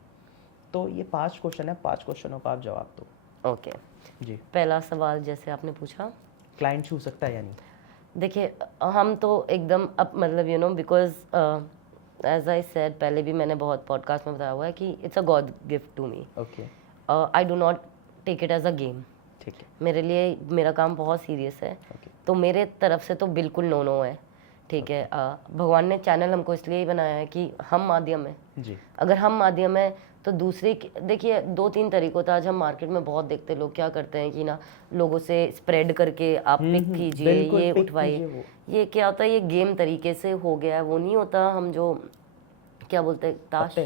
तो ये 5 क्वेश्चन है, 5 क्वेश्चनों का आप जवाब दो। ओके जी। पहला सवाल जैसे आपने पूछा, क्लाइंट छू सकता है या नहीं? देखिए हम तो एकदम अब मतलब बिकॉज एज आई सेड, पहले भी मैंने बहुत पॉडकास्ट में बताया हुआ है कि it's a god gift to me. Okay, I do not take it as a game. ठीक है। मेरे लिए मेरा काम बहुत सीरियस है, तो मेरे तरफ से तो बिल्कुल नो है, ठीक है। भगवान ने चैनल हमको इसलिए ही बनाया है कि हम माध्यम है जी। अगर हम माध्यम है तो दूसरे देखिए 2-3 तरीकों था। आज हम मार्केट में बहुत देखते लोग क्या करते हैं कि ना, लोगों से स्प्रेड करके आप पिक कीजिए, ये उठवाइए, ये क्या होता है, ये गेम तरीके से हो गया है। वो नहीं होता, हम जो क्या बोलते हैं, ताश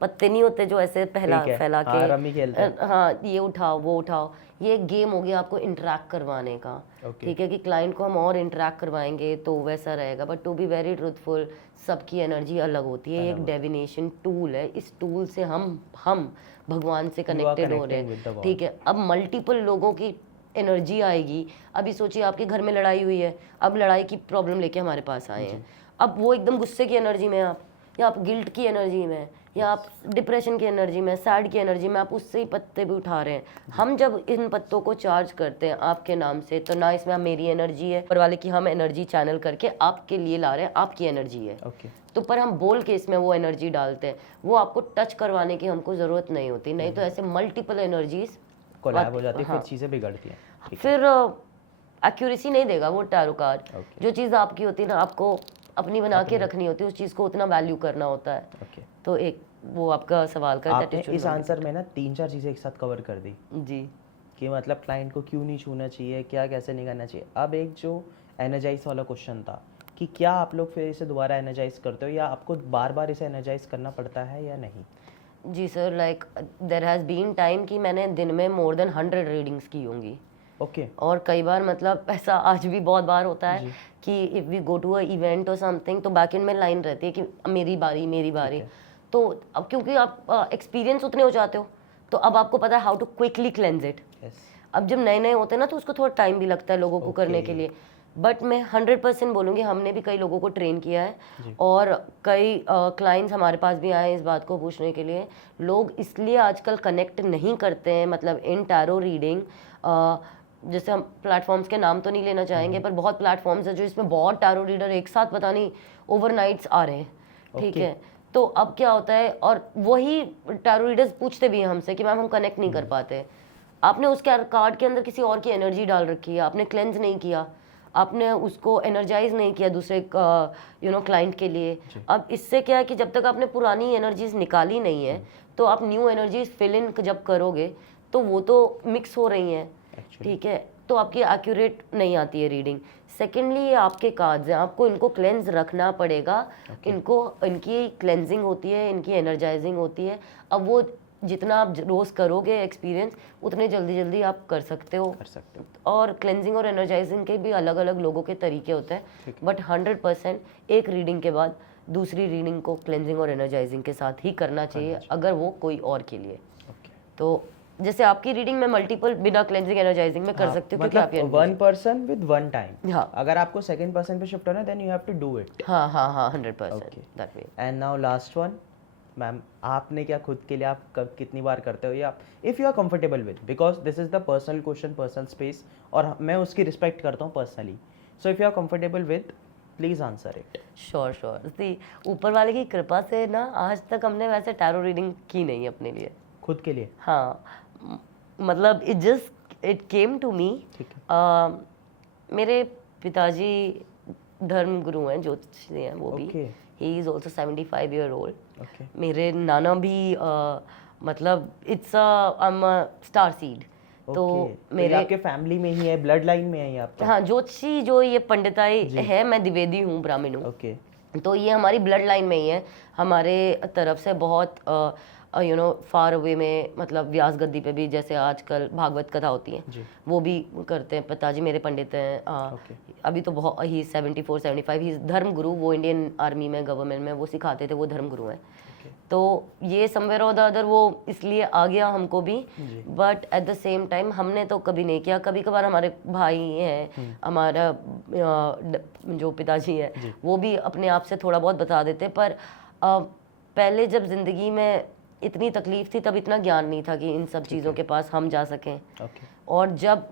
पत्ते नहीं होते जो ऐसे फैला के, रमी खेलते हैं। हाँ, ये उठाओ वो उठाओ, ये एक गेम हो गया आपको इंटरेक्ट करवाने का, ठीक है, कि क्लाइंट को हम और इंटरेक्ट करवाएंगे तो वैसा रहेगा। But to be very truthful, सबकी एनर्जी अलग होती है, एक डेविनेशन टूल है, इस टूल से हम भगवान से कनेक्टेड हो रहे हैं, ठीक है। अब मल्टीपल लोगों की एनर्जी आएगी। अभी सोचिए आपके घर में लड़ाई हुई है, अब लड़ाई की प्रॉब्लम लेके हमारे पास आए हैं, अब वो एकदम गुस्से की एनर्जी में आप, या आप गिल्ट की एनर्जी में, या आप डिप्रेशन की एनर्जी में, सैड की एनर्जी में, आप उससे ही पत्ते भी उठा रहे हैं। हम जब इन पत्तों को चार्ज करते हैं आपके नाम से, तो ना इसमें मेरी एनर्जी है, ऊपर वाले की हम एनर्जी चैनल करके आपके लिए ला रहे हैं, आपकी एनर्जी है, तो पर हम बोल के इसमें वो एनर्जी डालते हैं। वो आपको टच करवाने की हमको ज़रूरत नहीं होती, नहीं तो ऐसे मल्टीपल एनर्जीज कोलैब हो जाती है, फिर चीज़ें बिगड़ती हैं, फिर एक्यूरेसी नहीं देगा वो टैरो कार्ड। जो चीज़ आपकी होती है ना, आपको अपनी बना के रखनी होती है, उस चीज़ को उतना वैल्यू करना होता है। तो एक वो आपका सवाल का आपने इस आंसर में ना 3-4 चीज़ें एक साथ कवर कर दी जी, कि मतलब क्लाइंट को क्यों नहीं छूना चाहिए, क्या कैसे नहीं करना चाहिए। अब एक जो एनर्जाइज वाला क्वेश्चन था कि क्या आप लोग फिर इसे दोबारा एनर्जाइज करते हो, या आपको बार बार इसे एनर्जाइज करना पड़ता है या नहीं? जी sir, like there has been time कि मैंने दिन में मोर देन 100 रीडिंग्स की होंगी। ओके। और कई बार मतलब ऐसा आज भी बहुत बार होता है कि if we go to a event और समथिंग, तो बैक एंड में लाइन रहती है कि मेरी बारी। तो अब क्योंकि आप एक्सपीरियंस उतने हो जाते हो, तो अब आपको पता है how to quickly cleanse it. अब जब नए होते हैं ना, तो उसको थोड़ा टाइम भी लगता है लोगों को करने के लिए। बट मैं 100% बोलूँगी, हमने भी कई लोगों को ट्रेन किया है, और कई क्लाइंट्स हमारे पास भी आए इस बात को पूछने के लिए। लोग इसलिए आजकल कनेक्ट नहीं करते हैं, मतलब इन टैरो रीडिंग, जैसे हम प्लेटफॉर्म्स के नाम तो नहीं लेना चाहेंगे, पर बहुत प्लेटफॉर्म्स है जो इसमें बहुत टैरो रीडर एक साथ पता नहीं ओवरनाइट्स आ रहे हैं, ठीक है। तो अब क्या होता है, और वही टैरो रीडर्स पूछते भी हैं हमसे कि मैम हम कनेक्ट नहीं कर पाते। आपने उस कार्ड के अंदर किसी और की एनर्जी डाल रखी है, आपने क्लेंज नहीं किया, आपने उसको एनर्जाइज नहीं किया दूसरे क्लाइंट के लिए। अब इससे क्या है कि जब तक आपने पुरानी एनर्जीज निकाली नहीं है तो आप न्यू एनर्जीज फिल इन जब करोगे तो वो तो मिक्स हो रही हैं, ठीक है, तो आपकी एक्यूरेट नहीं आती है रीडिंग। सेकेंडली ये आपके कार्ड्स हैं, आपको इनको क्लेंज रखना पड़ेगा। इनकी क्लेंजिंग होती है, इनकी एनर्जाइजिंग होती है। अब वो जितना आप रोज़ करोगे एक्सपीरियंस उतने जल्दी आप कर सकते हो। और क्लेंजिंग और एनर्जाइजिंग के भी अलग अलग लोगों के तरीके होते हैं, बट 100% एक रीडिंग के बाद दूसरी रीडिंग को क्लेंजिंग और एनर्जाइजिंग के साथ ही करना चाहिए अगर वो कोई और के लिए। तो जैसे आपकी रीडिंग में मल्टीपल बिना क्लेंजिंग एनर्जाइजिंग में कर सकते हो, क्योंकि आप one person with one time. हाँ, अगर आपको सेकंड पर्सन पे शिफ्ट होना है then you have to do it. हाँ 100% that way. And now last one ma'am, आपने क्या खुद के लिए आप कितनी बार करते हो, या if you are comfortable with, because this is the personal question, personal space, और मैं उसकी रिस्पेक्ट करता हूँ personally. So if you are comfortable with, please answer it. Sure see ऊपर वाले की कृपा से ना आज तक हमने वैसे टैरो रीडिंग की नहीं है अपने लिए, खुद के लिए। हाँ, मतलब इट केम टू मी। मेरे पिताजी धर्म गुरु हैं, ज्योतिषी हैं वो भी। He is also 75 year old. मेरे नाना भी मतलब इट्स स्टार सीड। तो मेरे आपके फैमिली में ही है, ब्लड लाइन में है ये आपका? हाँ, ज्योतिषी जो ये पंडिताई है, मैं द्विवेदी हूँ, ब्राह्मण हूँ। तो ये हमारी ब्लड लाइन में ही है। हमारे तरफ से बहुत फार अवे में, मतलब व्यास गद्दी पे भी जैसे आजकल भागवत कथा होती है वो भी करते हैं। पिताजी मेरे पंडित हैं। अभी तो बहुत ही 74-75 ही धर्म गुरु, वो इंडियन आर्मी में गवर्नमेंट में वो सिखाते थे, वो धर्म गुरु हैं। तो ये समवेयर और द अदर वो इसलिए आ गया हमको भी, but at the same time हमने तो कभी नहीं किया। कभी कभार हमारे भाई हैं, हमारा जो पिताजी है वो भी अपने आप से थोड़ा बहुत बता देते, पर पहले जब जिंदगी में इतनी तकलीफ थी तब इतना ज्ञान नहीं था कि इन सब चीज़ों के पास हम जा सकें। और जब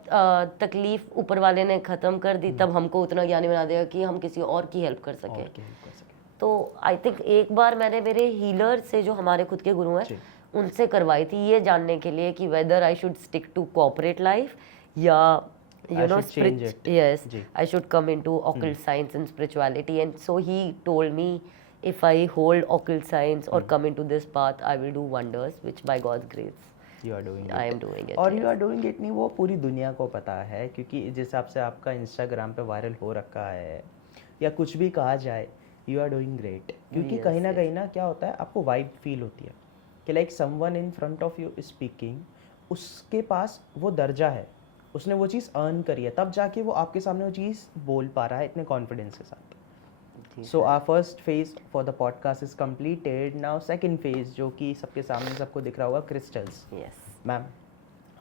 तकलीफ ऊपर वाले ने ख़त्म कर दी तब हमको उतना ज्ञानी बना दिया कि हम किसी और की हेल्प कर सकें। तो आई थिंक एक बार मैंने मेरे हीलर से, जो हमारे खुद के गुरु हैं, उनसे करवाई थी ये जानने के लिए कि whether I should stick to corporate life या yes, I should come into occult science and spirituality. And so he told me, if I hold occult science or come into this path, I will do wonders, which by God's grace you are doing I am doing it. और you are doing it नहीं, वो पूरी दुनिया को पता है, क्योंकि जिस हिसाब से आपका इंस्टाग्राम पे वायरल हो रखा है या कुछ भी कहा जाए, you are doing great. क्योंकि कहीं ना क्या होता है, आपको वाइब फील होती है कि like someone in front of you speaking, उसके पास वो दर्जा है, उसने वो चीज़ अर्न करी है, तब जाके वो आपके सामने वो चीज़ बोल पा रहा है इतने कॉन्फिडेंस के साथ। So our first phase for the podcast is completed. Now second phase, जो कि सबके सामने सबको दिख रहा होगा, crystals. Ma'am,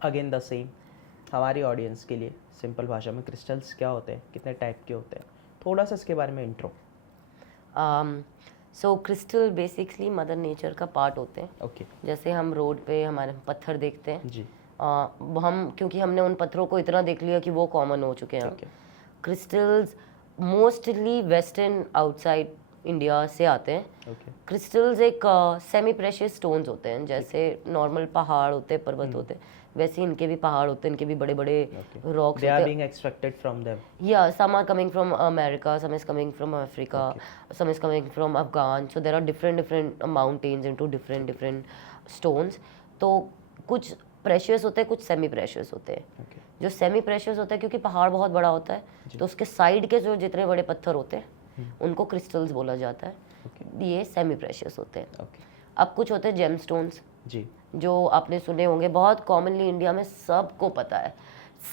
again the same, हमारी ऑडियंस के लिए सिंपल भाषा में क्रिस्टल्स क्या होते हैं, कितने टाइप के होते हैं, थोड़ा सा इसके बारे में इंट्रो। सो क्रिस्टल बेसिकली मदर नेचर का पार्ट होते हैं। जैसे हम रोड पे हमारे पत्थर देखते हैं जी, हम क्योंकि हमने उन पत्थरों को इतना देख लिया कि वो कॉमन हो चुके हैं। Crystals mostly western outside India से आते हैं। क्रिस्टल्स एक सेमी प्रेशियस स्टोन्स होते हैं, जैसे नॉर्मल पहाड़ होते हैं, पर्वत होते हैं, वैसे इनके भी पहाड़ होते हैं, इनके भी बड़े बड़े रॉक्स होते हैं। They are being extracted from them. Yeah, some are coming from America, some is coming from Africa, some is coming from Afghan. So there are different mountains into different stones. तो कुछ precious होते हैं, कुछ semi precious होते हैं। जो semi precious होता है, क्योंकि पहाड़ बहुत बड़ा होता है, तो उसके साइड के जो जितने बड़े पत्थर होते हैं उनको क्रिस्टल्स बोला जाता है। ये सेमी प्रेशियस होते हैं। अब कुछ होते हैं जेमस्टोन्स जी, जो आपने सुने होंगे, बहुत कॉमनली इंडिया में सबको पता है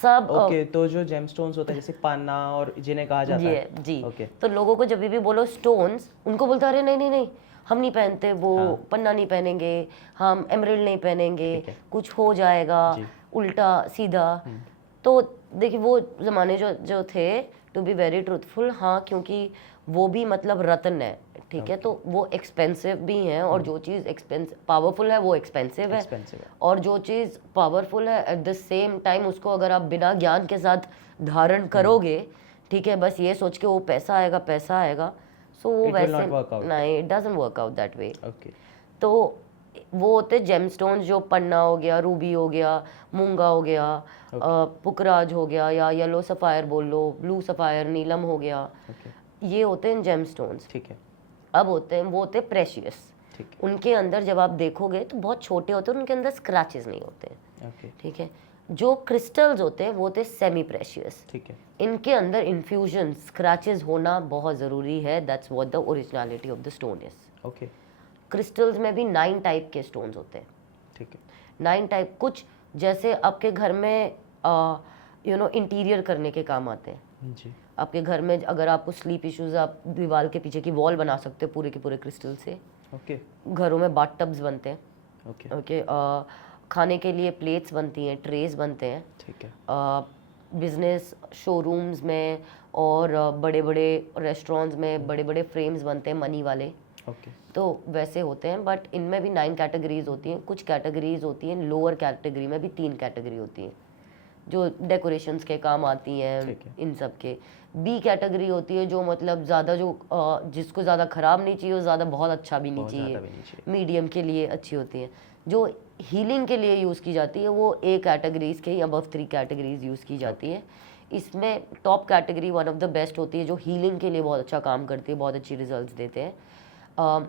सब। तो जो जेमस्टोन्स होते हैं जैसे पाना और जिन्हें कहा जाता है जी, तो लोगों को जब भी बोलो स्टोन्स, उनको बोलते हैं अरे नहीं हम नहीं पहनते वो, पन्ना नहीं पहनेंगे, हम एमरल्ड नहीं पहनेंगे, कुछ हो जाएगा उल्टा सीधा। तो देखिए वो ज़माने जो थे, टू बी वेरी ट्रूथफुल, हाँ, क्योंकि वो भी मतलब रत्न है, ठीक है, तो वो एक्सपेंसिव भी हैं, और जो चीज़ पावरफुल है वो एक्सपेंसिव है, और जो चीज़ पावरफुल है एट द सेम टाइम उसको अगर आप बिना ज्ञान के साथ धारण करोगे, ठीक है, बस ये सोच के वो पैसा आएगा, सो वो वैसे नहीं, it doesn't work out that way. तो वो होते जेमस्टोन्स, जो पन्ना हो गया, रूबी हो गया, मूंगा हो गया, पुखराज हो गया, या येलो सफ़ायर बोल लो, ब्लू सफ़ायर, नीलम हो गया, ये होते हैं जेमस्टोन्स। ठीक है। अब होते हैं वो होते हैं प्रेशियस। ठीक है। उनके अंदर जब आप देखोगे तो बहुत छोटे होते हैं, उनके अंदर स्क्रैचेस नहीं होते हैं। ओके। ठीक है। जो क्रिस्टल्स होते हैं वो होते हैं सेमी प्रेशियस। ठीक है। इनके अंदर इन्फ्यूजन, स्क्रैचेस होना बहुत ज़रूरी है। That's what the originality of the stone is. Okay. Crystals में भी 9 टाइप के स्टोन्स होते हैं। ठीक है। 9 टाइप, कुछ जैसे आपके घर में इंटीरियर करने के काम आते हैं। जी। आपके घर में अगर आपको स्लीप इश्यूज, आप दीवार के पीछे की वॉल बना सकते हो पूरे के पूरे क्रिस्टल से। ओके। घरों में बाथ टब्स बनते हैं। ओके। ओके। खाने के लिए प्लेट्स बनती हैं, ट्रेस बनते हैं। ठीक है। बिजनेस शोरूम्स में और बड़े बड़े रेस्टोरेंट्स में बड़े बड़े फ्रेम्स बनते हैं मनी वाले। ओके। तो वैसे होते हैं, बट इनमें भी 9 कैटेगरीज होती हैं। कुछ कैटेगरीज होती हैं, लोअर कैटेगरी में भी 3 कैटेगरी होती हैं जो डेकोरेशंस के काम आती हैं। इन सब के बी कैटेगरी होती है, जो मतलब ज़्यादा जो जिसको ज़्यादा ख़राब नहीं चाहिए और ज़्यादा बहुत अच्छा भी नहीं चाहिए, मीडियम के लिए अच्छी होती हैं। जो हीलिंग के लिए यूज़ की जाती है वो ए कैटेगरीज के अबव 3 कैटेगरीज यूज़ की जाती है। इसमें top category one of the best होती है, जो हीलिंग के लिए बहुत अच्छा काम करती है, बहुत अच्छी रिजल्ट्स देते हैं।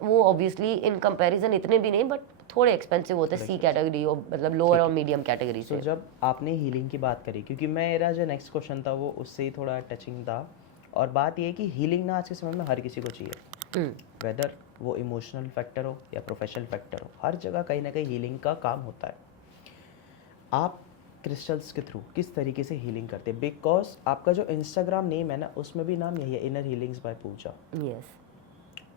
वो ऑब्वियसली इन कंपैरिजन इतने भी नहीं, बट थोड़े एक्सपेंसिव होते हैं सी कैटेगरी और मतलब लोअर और मीडियम कैटेगरी से। तो जब आपने हीलिंग की बात करी, क्योंकि मेरा जो नेक्स्ट क्वेश्चन था वो उससे ही थोड़ा टचिंग था, और बात ये है कि हीलिंग ना आज के समय में हर किसी को चाहिए, वेदर वो इमोशनल फैक्टर हो या प्रोफेशनल फैक्टर हो, हर जगह कहीं ना कहीं हीलिंग का काम होता है। आप क्रिस्टल्स के थ्रू किस तरीके से हीलिंग करते हैं? बिकॉज आपका जो इंस्टाग्राम नेम है ना, उसमें भी नाम यही है, इनर हीलिंग्स बाय पूजा। यस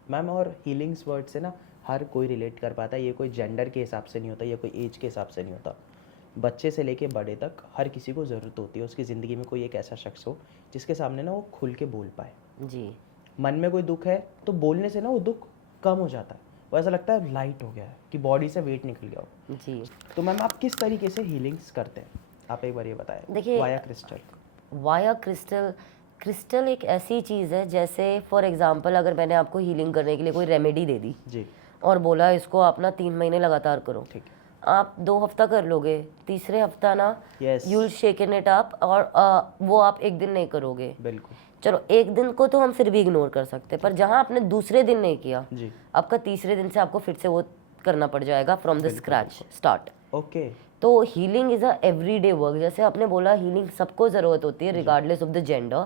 मैम, और हीलिंग्स वर्ड से ना हर कोई रिलेट कर पाता है। ये कोई जेंडर के हिसाब से नहीं होता, या कोई एज के हिसाब से नहीं होता। बच्चे से लेके बड़े तक हर किसी को ज़रूरत होती है उसकी ज़िंदगी में कोई एक ऐसा शख्स हो जिसके सामने ना वो खुल के बोल पाए। जी। मन में कोई दुख है तो बोलने से ना वो दुख कम हो जाता है, वो ऐसा लगता है लाइट हो गया है, कि बॉडी से वेट निकल गया हो। जी। तो मैम, आप किस तरीके से हीलिंग्स करते हैं? आप एक बार ये बताएं। देखिए, via crystal. Via crystal, crystal एक ऐसी चीज़ है, जैसे फॉर एग्जांपल अगर मैंने आपको हीलिंग करने के लिए कोई रेमेडी दे दी जी, और बोला इसको आप ना 3 महीने लगातार करो, ठीक है। आप 2 हफ्ता कर लोगे, तीसरे हफ्ता ना Yes. You will shaken it up, और वो आप एक दिन नहीं करोगे। बिल्कुल। चलो एक दिन को तो हम फिर भी इग्नोर कर सकते हैं, पर जहाँ आपने दूसरे दिन नहीं किया, जी। आपका तीसरे दिन से आपको फिर से वो करना पड़ जाएगा from the scratch start. Okay. तो healing is a everyday work. जैसे आपने बोला हीलिंग सबको ज़रूरत होती है regardless of the gender,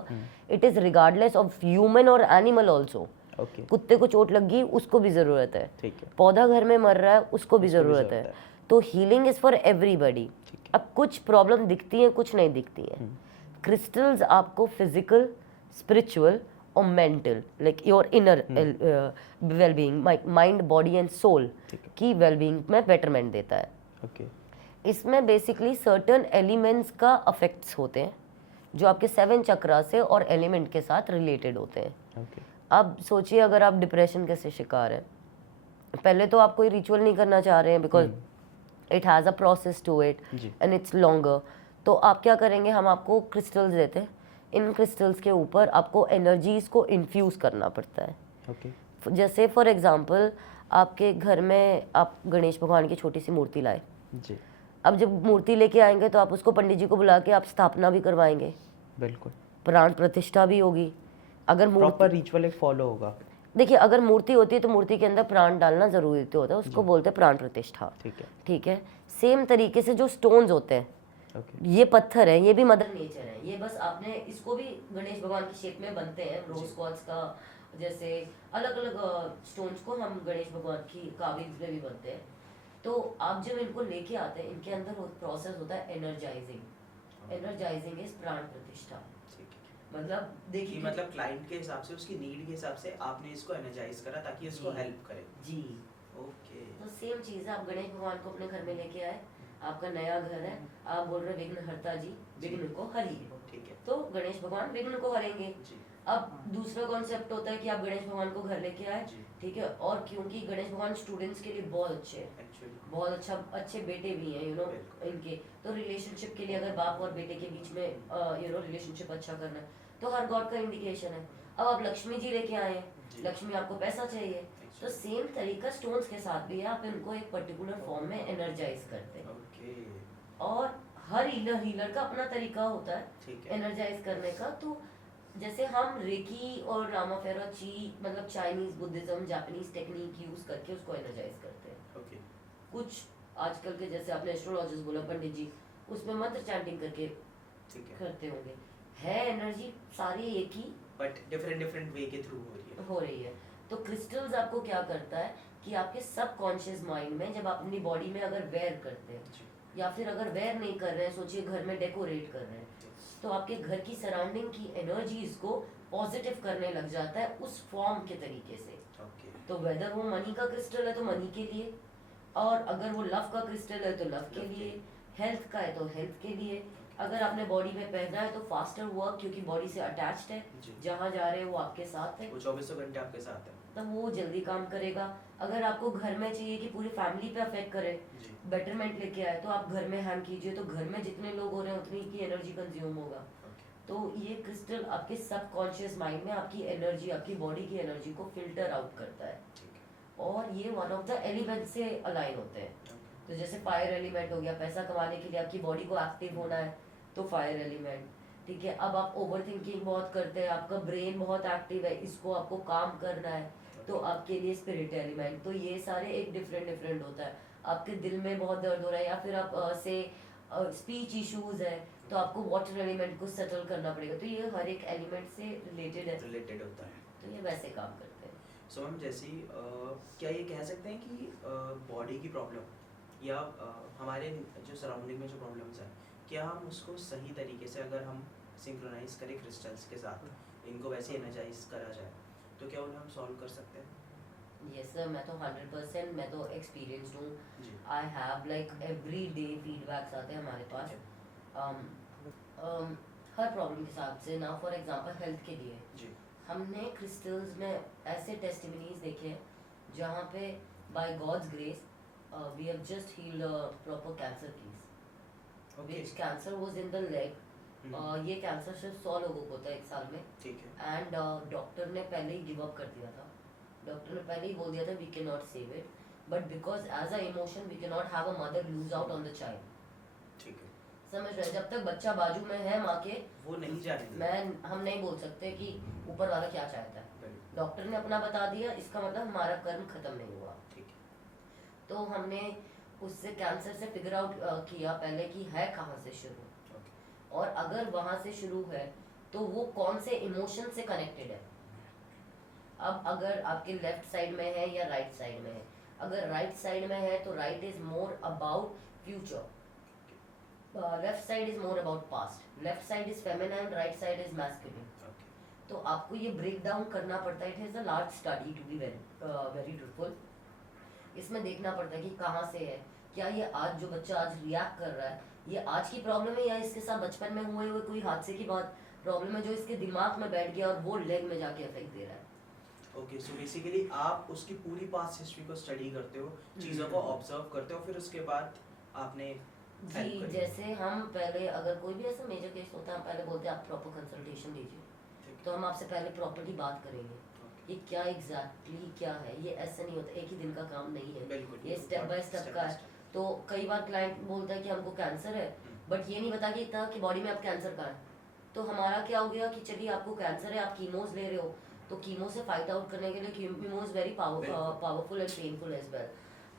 it is regardless of human और एनिमल ऑल्सो। ओके। कुत्ते को चोट लग गई, उसको भी ज़रूरत है। ठीक है। पौधा घर में मर रहा है, उसको भी ज़रूरत है। तो हीलिंग इज़ फॉर एवरीबडी। अब कुछ प्रॉब्लम दिखती हैं, कुछ नहीं दिखती हैं। क्रिस्टल्स आपको फिजिकल, स्पिरिचुअल और mental, like your inner wellbeing, mind, body and soul की वेलबींग में बेटरमेंट देता है। ओके। इसमें बेसिकली सर्टन एलिमेंट्स का अफेक्ट्स होते हैं जो आपके 7 चक्रा से और एलिमेंट के साथ रिलेटेड होते हैं। ओके। अब सोचिए, अगर आप डिप्रेशन के से शिकार हैं, पहले तो आप कोई रिचुअल नहीं करना चाह रहे हैं because it has a process to it and it's longer, तो आप क्या करेंगे, हम आपको क्रिस्टल्स देते हैं। इन क्रिस्टल्स के ऊपर आपको एनर्जीज को इन्फ्यूज़ करना पड़ता है। ओके। जैसे फॉर एग्जांपल आपके घर में आप गणेश भगवान की छोटी सी मूर्ति लाए। जी। अब जब मूर्ति लेके आएंगे तो आप उसको पंडित जी को बुला के आप स्थापना भी करवाएंगे, बिल्कुल। प्राण प्रतिष्ठा भी होगी। अगर प्रॉपर रिचुअल एक फॉलो होगा। देखिए, अगर मूर्ति होती है तो मूर्ति के अंदर प्राण डालना जरूरी तो होता है, उसको बोलते हैं प्राण प्रतिष्ठा। ठीक है। ठीक है। सेम तरीके से जो स्टोन्स होते हैं, ये पत्थर है, ये भी मदर नेचर है। ये बस आपने इसको भी गणेश भगवान की शेप में बनते हैं, रोज क्वार्ट्ज का, जैसे अलग अलग स्टोन्स को हम गणेश भगवान की काविंग्स में भी बनते हैं। तो आप जब इनको लेके आते हैं, इनके अंदर प्रोसेस होता है एनर्जाइजिंग। एनर्जाइजिंग इज प्राण प्रतिष्ठा। मतलब देखिए, मतलब क्लाइंट के हिसाब से, उसकी नीड के हिसाब से आपने इसको एनर्जाइज करा ताकि इसको हेल्प करे। जी। ओके। तो सेम चीज़ है, आप गणेश भगवान को अपने घर में लेके आए, आपका नया घर है, आप बोल रहे विघ्न हरता जी, विघ्न को हरिए। ठीक है। तो गणेश भगवान विघ्न को हरेंगे। अब दूसरा कॉन्सेप्ट होता है कि आप गणेश भगवान को घर लेके आए, ठीक है, और क्योंकि गणेश भगवान स्टूडेंट्स के लिए बहुत अच्छे हैं, बहुत अच्छे बेटे भी हैं, इनके तो रिलेशनशिप के लिए, अगर बाप और बेटे के बीच में रिलेशनशिप अच्छा करना है तो हर गॉड का इंडिकेशन है। अब आप लक्ष्मी जी लेके आए हैं, लक्ष्मी आपको पैसा चाहिए, तो सेम तरीका स्टोन्स के साथ भी है, आप इनको एक पर्टिकुलर फॉर्म में एनर्जाइज करते हैं। ओके, और हर हीलर का अपना तरीका होता है ठीक है। एनर्जाइज करने का। तो जैसे हम रेकी और रामाफेरा ची मतलब Chinese Buddhism Japanese technique use करके उसको एनर्जाइज करते हैं। ओके, कुछ आजकल के जैसे आपने एस्ट्रोलॉजिस्ट बोला पंडित जी, उसमें मंत्र चैंटिंग करके ठीक है। करते होंगे। है एनर्जी सारी एक ही बट डिफरेंट वे के थ्रू हो रही है। तो क्रिस्टल्स आपको क्या करता है कि आपके सबकॉन्शियस माइंड में जब आप अपनी बॉडी में अगर वेयर करते हैं जी, या फिर अगर वेयर नहीं कर रहे हैं, सोचिए घर में डेकोरेट कर रहे हैं, तो आपके घर की सराउंडिंग की एनर्जीज को पॉजिटिव करने लग जाता है उस फॉर्म के तरीके से। ओके, तो वेदर वो मनी का क्रिस्टल है तो मनी के लिए, और अगर वो लव का क्रिस्टल है तो लव के Love के लिए, हेल्थ का है तो हेल्थ के लिए, अगर आपने बॉडी में पहना है तो फास्टर वर्क क्योंकि बॉडी से अटैच्ड है, जी। जहाँ जा रहे हैं वो आपके साथ है वो 24 घंटे आपके साथ है। तब वो जल्दी काम करेगा। अगर आपको घर में चाहिए कि पूरी फैमिली पे अफेक्ट करे, जी, बेटरमेंट लेके आए, तो आप घर में हैंग कीजिए, तो घर में जितने लोग हो रहे हैं उतनी की एनर्जी कंज्यूम होगा। ओके, तो ये क्रिस्टल आपके सबकॉन्शियस माइंड में आपकी एनर्जी, आपकी बॉडी की एनर्जी को फिल्टर आउट करता है, ठीक है। और ये वन ऑफ द एलिमेंट से अलाइन होते हैं। ओके, तो जैसे फायर एलिमेंट हो गया, पैसा कमाने के लिए आपकी बॉडी को एक्टिव होना है तो फायर एलिमेंट, ठीक है। अब आप ओवर थिंकिंग बहुत करते हैं, आपका ब्रेन बहुत एक्टिव है, इसको आपको काम करना है तो आपके लिए स्पिरिट एलिमेंट। तो ये सारे एक डिफरेंट होता है। आपके दिल में बहुत दर्द हो रहा है या फिर आप से स्पीच इश्यूज है तो आपको वाटर एलिमेंट को सेटल करना पड़ेगा। तो ये हर एक एलिमेंट से रिलेटेड है, रिलेटेड होता है। तो ये वैसे काम करते हैं। सो मैम जैसे क्या ये कह सकते हैं कि बॉडी की प्रॉब्लम या हमारे जो सराउंडिंग में जो प्रॉब्लम्स हैं, क्या हम उसको सही तरीके से अगर हम सिंक्रोनाइज करें क्रिस्टल्स के साथ, इनको वैसे एनर्जाइज करा जाए, तो क्या उन्हें हम सॉल्व कर सकते हैं? यस सर, मैं तो 100%, मैं तो एक्सपीरियंस्ड हूँ। जी, I have like every day feedbacks आते हैं हमारे पास हर प्रॉब्लम के हिसाब से ना। फॉर एग्जांपल हेल्थ के लिए जी, हमने क्रिस्टल्स में ऐसे टेस्टिमनीज देखे हैं जहाँ पे by god's grace we have just healed proper cancer case okay, which cancer was in the leg. ये कैंसर सिर्फ 100 लोगों को होता है एक साल में, ठीक है। एंड डॉक्टर ने पहले ही गिव अप कर दिया था। डॉक्टर ने पहले ही बोल दिया था we can not save it, but because as a emotion we can not have a mother lose out on the child. ठीक है, समझ रहे हैं? जब तक बच्चा बाजू में है माँ के, वो नहीं जाने हम नहीं बोल सकते कि ऊपर वाला क्या चाहता है। देंगे। डॉक्टर ने अपना बता दिया, इसका मतलब हमारा कर्म खत्म नहीं हुआ। ठीक है, तो हमने उससे कैंसर से फिगर आउट किया पहले कि है कहाँ से शुरू, ओके, और अगर वहां से शुरू है तो वो कौन से इमोशन से कनेक्टेड है। अब अगर आपके लेफ्ट साइड में है या राइट साइड में है, अगर राइट साइड में है तो right is more about future, left side is more about past, left side is feminine, right side is masculine. Okay, तो आपको ये ब्रेक डाउन करना पड़ता है। It is a large study to be very truthful. इसमें देखना पड़ता है कि कहाँ से है, क्या ये आज जो बच्चा आज रिएक्ट कर रहा है ये आज की प्रॉब्लम है या इसके साथ बचपन में हुए कोई हादसे की बात प्रॉब्लम है जो इसके दिमाग में बैठ गया और वो लेग में जाके इफेक्ट दे रहा है। ओके। सो बेसिकली आप उसकी पूरी पास्ट हिस्ट्री को स्टडी करते हो, चीज़ों को ऑब्जर्व करते हो, फिर उसके बाद आपने help जी, करी। जैसे हम पहले अगर कोई भी ऐसा मेजर केस होता है हम पहले बोलते हैं आप प्रॉपर कंसल्टेशन लीजिए। ठीक तो हम आपसे पहले प्रॉपर्ली बात करेंगे ओके, ये क्या एग्जैक्टली क्या है। ये ऐसे नहीं होता, एक ही दिन का काम नहीं है, बिल्कुल, ये स्टेप बाय स्टेप का है। तो कई बार क्लाइंट बोलता है कि हमको कैंसर है, बट ये नहीं बता कि इतना कि बॉडी में आप कैंसर का है। तो हमारा क्या हो गया कि चलिए आपको कैंसर है, आप कीमोज ले रहे हो, तो कीमो से फाइट आउट करने के लिए chemo is very powerful and painful as well.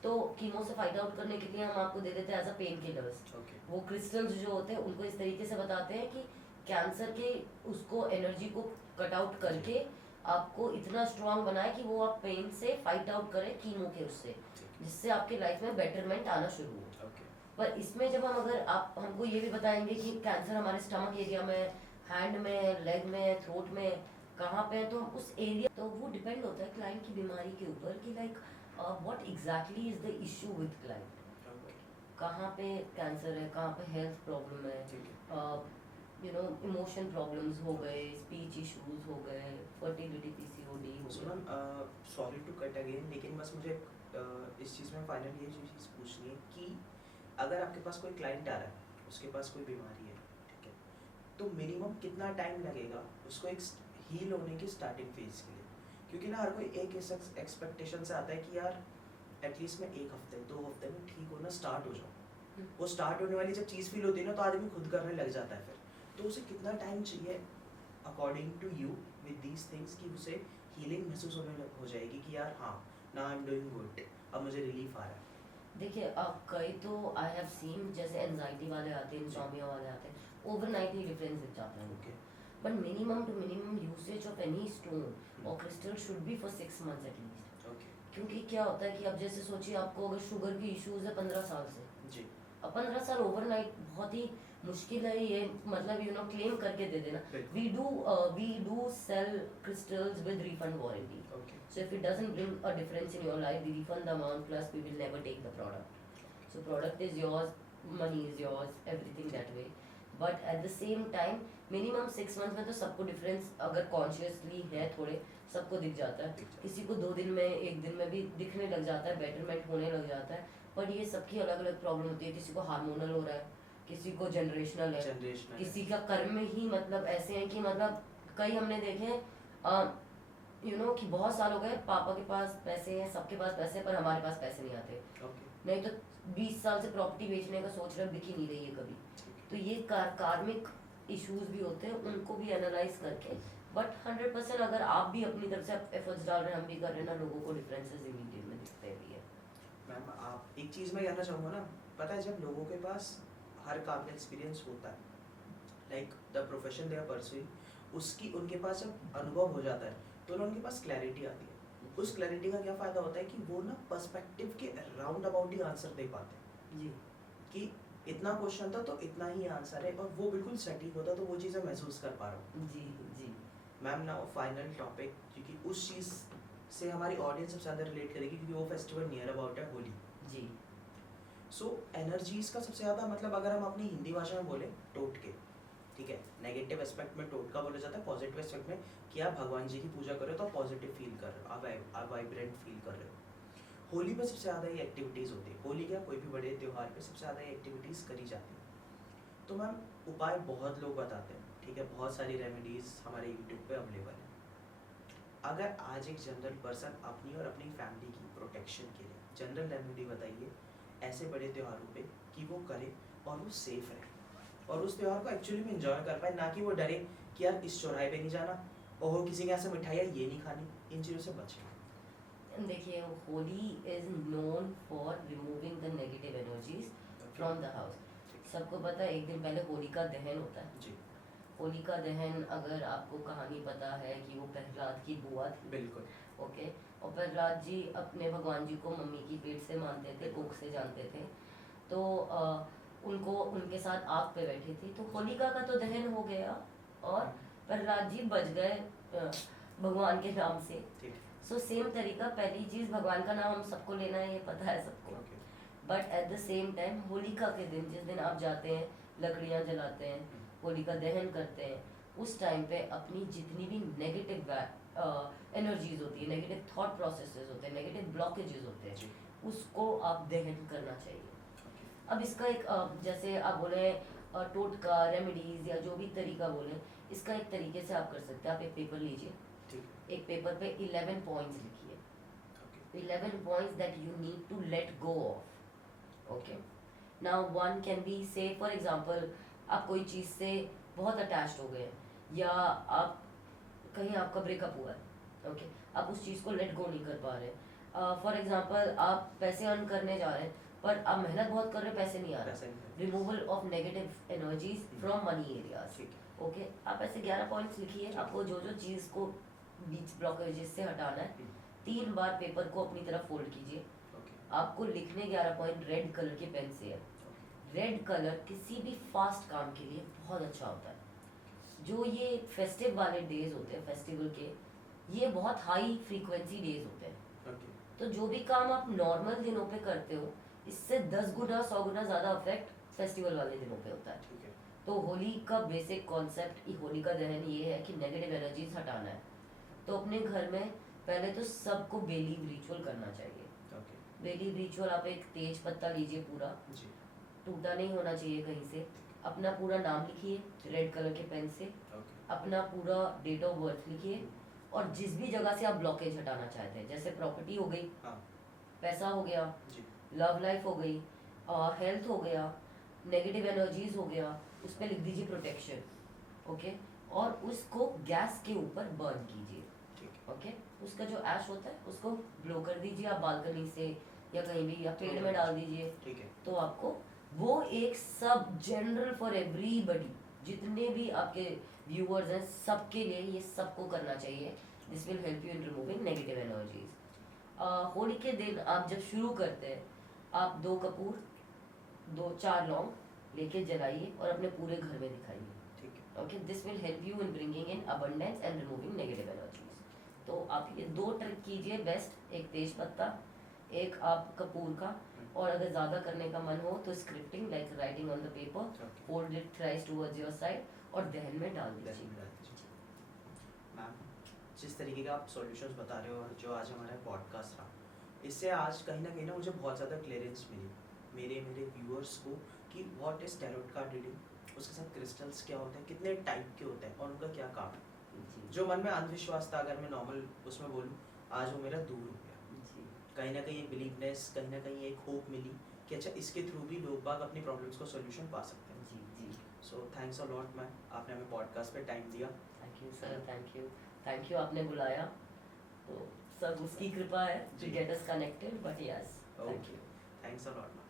तो कीमो से फाइट आउट करने के लिए हम आपको दे देते हैं as a pain killers. Okay, वो क्रिस्टल्स जो होते हैं उनको इस तरीके से बताते हैं कि कैंसर के उसको एनर्जी को कट आउट करके आपको इतना स्ट्रांग बनाए कि वो आप पेन से फाइट आउट करें कीमो के उससे, जिससे आपके लाइफ में बेटरमेंट आना शुरू हो। ओके, पर इसमें जब हम अगर आप हमको ये भी बताएंगे कि कैंसर हमारे स्टमक एरिया में, हैंड में, लेग में, थ्रोट में कहाँ पे है, तो हम उस एरिया, तो वो डिपेंड होता है क्लाइंट की बीमारी के ऊपर कि like what exactly is the issue with client, okay, कहाँ पे कैंसर है, कहाँ पे हेल्थ प्रॉब्लम है, ठीक है, यू नो इमोशन प्रॉब्लम्स हो गए, स्पीच इश्यूज हो गए, फर्टिलिटी पीसीओडी हो सो गया। Ma'am sorry to cut again, लेकिन बस मुझे इस चीज़ में फाइनल ये चीज़ पूछनी है कि अगर आपके पास कोई क्लाइंट आ रहा है, उसके पास कोई बीमारी है, ठीक है, तो मिनिमम कितना टाइम लगेगा उसको एक हील होने की स्टार्टिंग फेज के लिए? क्योंकि ना हर कोई एक इस एक्सपेक्टेशन से आता है कि यार एटलीस्ट मैं 1 हफ्ते 2 हफ्ते में ठीक होना स्टार्ट हो जाऊँ। वो स्टार्ट होने वाली जब चीज़ फील होती है ना तो आदमी खुद करने लग जाता है फिर। तो उसे कितना टाइम चाहिए according to you with these things कि उसे हीलिंग महसूस हो जाएगी कि यार हाँ now I am doing good, अब मुझे रिलीफ आ रहा है। देखिए अब कई तो आई हैव सीन जैसे एनजाइटी वाले आते हैं, इंसोम्निया वाले आते हैं, ओवरनाइट ही डिफरेंस दिख जाता है उनको। But minimum to minimum usage of any stone और crystal should be for 6 months at least. Okay क्योंकि क्या होता है कि अब जैसे सोचिए आपको अगर शुगर की इश्यूज है 15 साल से, जी अब 15 साल ओवरनाइट बहुत ही मुश्किल है ये, मतलब यू नो क्लेम करके दे देना। बिल्कुल। We do sell crystals with refund warranty, okay so if it doesn't bring a difference in your life, we refund the amount plus we will never take the product. So product is yours, money is yours, everything that way. But at the same time minimum 6 months में तो सबको difference अगर consciously है थोड़े सबको दिख जाता है। किसी को 2 दिन में 1 दिन में भी दिखने लग जाता है, betterment होने लग जाता है। पर ये सबकी अलग अलग प्रॉब्लम होती है, किसी को हार्मोनल हो रहा है, किसी को जनरेशनल है, Generational किसी का कर्म में ही मतलब ऐसे हैं कि मतलब कई हमने देखे यू नो कि बहुत साल हो गए पापा के पास पैसे हैं, सबके पास पैसे हैं, पर हमारे पास पैसे नहीं आते। ओके नहीं तो 20 साल से प्रॉपर्टी बेचने का सोच रहे बिक ही नहीं रही है कभी। तो ये कार्मिक इश्यूज भी होते हैं, उनको भी एनालाइज करके। बट 100% अगर आप भी अपनी तरफ से एफर्ट्स डाल रहे हैं, हम भी कर रहे हैं ना, लोगों को डिफरेंसेस इमीडिएट में दिखते भी है। मैम आप एक चीज़ मैं कहना चाहूँगा ना, पता है जब लोगों के पास हर काम का एक्सपीरियंस होता है, like the profession they are pursuing, उसकी उनके पास जब अनुभव हो जाता है तो ना उनके पास क्लैरिटी आती है। उस क्लैरिटी का क्या फ़ायदा होता है कि वो ना पर्सपेक्टिव के राउंड अबाउट ही आंसर दे पाते हैं जी कि इतना क्वेश्चन था तो इतना ही आंसर है, और वो बिल्कुल सटीक होता, तो वो चीज़ें महसूस कर पा रहा हूँ। जी जी मैम ना फाइनल टॉपिक, क्योंकि उस चीज़ से हमारी ऑडियंस सबसे ज़्यादा रिलेट करेगी क्योंकि वो फेस्टिवल नियर अबाउट है, होली। जी सो एनर्जीज़ का सबसे ज़्यादा मतलब अगर हम अपनी हिंदी भाषा में बोले टोटके, ठीक है, नेगेटिव एस्पेक्ट में टोटका बोला जाता है, पॉजिटिव एस्पेक्ट में कि आप भगवान जी की पूजा कर रहे हो तो आप पॉजिटिव फील कर रहे हो, आप वाइब्रेंट फील कर रहे हो। होली पे सबसे ज़्यादा ये एक्टिविटीज़ होती है, होली क्या कोई भी बड़े त्यौहार पे सबसे ज़्यादा ये एक्टिविटीज़ करी जाती है। तो मैम उपाय बहुत लोग बताते हैं, ठीक है, बहुत सारी रेमेडीज़ हमारे यूट्यूब पे अवेलेबल है। अगर आज एक जनरल पर्सन अपनी और अपनी फैमिली की प्रोटेक्शन के लिए जनरल रेमेडी बताइए ऐसे बड़े त्योहारों पे कि वो करे और वो सेफ रहे और उस त्यौहार को एक्चुअली में एंजॉय कर पाए, ना कि वो डरे कि यार इस चौराहे पे नहीं जाना, ओहो किसी के यहाँ से मिठाई है ये नहीं खानी, इन चीज़ों से बचना। देखिए Holi is known for removing the negative energies from the house. सबको पता है एक दिन पहले होलिका दहन होता है। जी होलिका दहन अगर आपको कहानी पता है कि वो प्रहलाद की बुआ थी, बिल्कुल। ओके, और प्रहलाद जी अपने भगवान जी को मम्मी की पेट से मानते थे, कुक से जानते थे, तो उनको उनके साथ आग पे बैठी थी, तो होलिका का तो दहन हो गया और प्रहलाद जी बच गए भगवान के नाम से। ठीक सो सेम तरीका, पहली चीज भगवान का नाम हम सबको लेना है, ये पता है सबको। Okay but at the same time Holika के दिन जिस दिन आप जाते हैं लकड़ियां जलाते हैं, होलिका दहन करते हैं, उस टाइम पे अपनी जितनी भी नेगेटिव एनर्जीज होती है, नेगेटिव थॉट प्रोसेसेस होते हैं, नेगेटिव ब्लॉकेजेस होते हैं, जी उसको आप दहन करना चाहिए। ओके अब इसका एक जैसे आप बोले टोटका रेमेडीज या जो भी तरीका बोले, इसका एक तरीके से आप कर सकते हैं। आप एक पेपर लीजिए, ठीक एक पेपर पे 11 पॉइंट्स लिखिए, okay 11 points that you need to let go of. Okay. Now one can be, say for example, आप कोई चीज़ से बहुत अटैच्ड हो गए हैं या आप कहीं आपका ब्रेकअप हुआ है, ओके, आप उस चीज़ को लेट गो नहीं कर पा रहे। फॉर एग्जांपल आप पैसे अर्न करने जा रहे हैं पर आप मेहनत बहुत कर रहे हैं, पैसे नहीं आ पैसे रहे। नहीं आ रहे। Removal of negative energies from money areas, ठीक ओके। आप ऐसे 11 पॉइंट्स लिखिए, आपको जो जो चीज़ को बीच ब्लॉकेजेस से हटाना है, 3 बार पेपर को अपनी तरफ फोल्ड कीजिए। ओके आपको लिखने 11 पॉइंट रेड कलर के पेन से है। रेड कलर किसी भी फास्ट काम के लिए बहुत अच्छा होता है। जो ये फेस्टिव वाले डेज होते हैं, फेस्टिवल के, ये बहुत हाई फ्रीक्वेंसी डेज होते हैं। ओके तो जो भी काम आप नॉर्मल दिनों पे करते हो, इससे 10 गुना 100 गुना ज़्यादा अफेक्ट फेस्टिवल वाले दिनों पे होता है। ठीक है तो होली का बेसिक कॉन्सेप्ट, होली का दहन ये है कि नेगेटिव एनर्जीज हटाना है। तो अपने घर में पहले तो सबको बेलीव रिचुअल करना चाहिए। ओके बेलीव रिचुअल, आप एक तेज पत्ता लीजिए पूरा, जी टूटा नहीं होना चाहिए कहीं से, अपना पूरा नाम लिखिए रेड कलर के पेन से, ओके अपना पूरा डेट ऑफ बर्थ लिखिए और जिस भी जगह से आप ब्लॉकेज हटाना चाहते हैं, जैसे प्रॉपर्टी हो गई, हाँ पैसा हो गया, जी लव लाइफ हो गई, हेल्थ हो गया, नेगेटिव एनर्जीज हो गया, उस पर लिख दीजिए प्रोटेक्शन, ओके, और उसको गैस के ऊपर बर्न कीजिए, ठीक है ओके। उसका जो ऐश होता है उसको ब्लो कर दीजिए आप बालकनी से या कहीं भी, या पेड़ में डाल दीजिए। ठीक है तो आपको वो एक सब जनरल फॉर एवरीबडी, जितने भी आपके व्यूअर्स हैं सबके लिए ये सबको करना चाहिए। This will help you in removing negative energies. Holi के दिन आप जब शुरू करते हैं, आप 2 कपूर 2-4 लौंग लेके जलाइए और अपने पूरे घर में दिखाइए, ठीक है okay. This will help you in bringing in abundance and removing negative energies. तो आप ये 2 ट्रिक कीजिए बेस्ट, एक तेज पत्ता, एक आप कपूर का, और अगर ज़्यादा करने का मन हो तो scripting like writing on the paper, Okay. Fold it thrice towards your side और दहन में डाल दहन में दीजिए। डाल दीजिए। मैम जिस तरीके का आप सॉल्यूशंस बता रहे हो और जो आज हमारा पॉडकास्ट रहा, इससे आज कहीं ना मुझे बहुत ज़्यादा क्लियरेंस मिली मेरे व्यूअर्स को कि what is tarot card reading, उसके साथ क्रिस्टल्स क्या होते हैं, कितने टाइप के होते हैं और उनका क्या काम है। जी जो मन में अंधविश्वास था, अगर मैं नॉर्मल उसमें बोलूँ, आज वो मेरा दूर हो गया। जी कहीं ना कहीं एक बिलीवनेस, कहीं ना कहीं एक होप मिली कि अच्छा इसके थ्रू भी लोग बाग अपनी प्रॉब्लम्स को सॉल्यूशन पा सकते हैं। जी जी। So thanks a lot ma'am, आपने हमें पॉडकास्ट पे टाइम दिया। Thank you sir, thank you आपने बुलाया, तो सब उसकी कृपा है जी। To get us connected, but yes okay thanks a lot ma'am.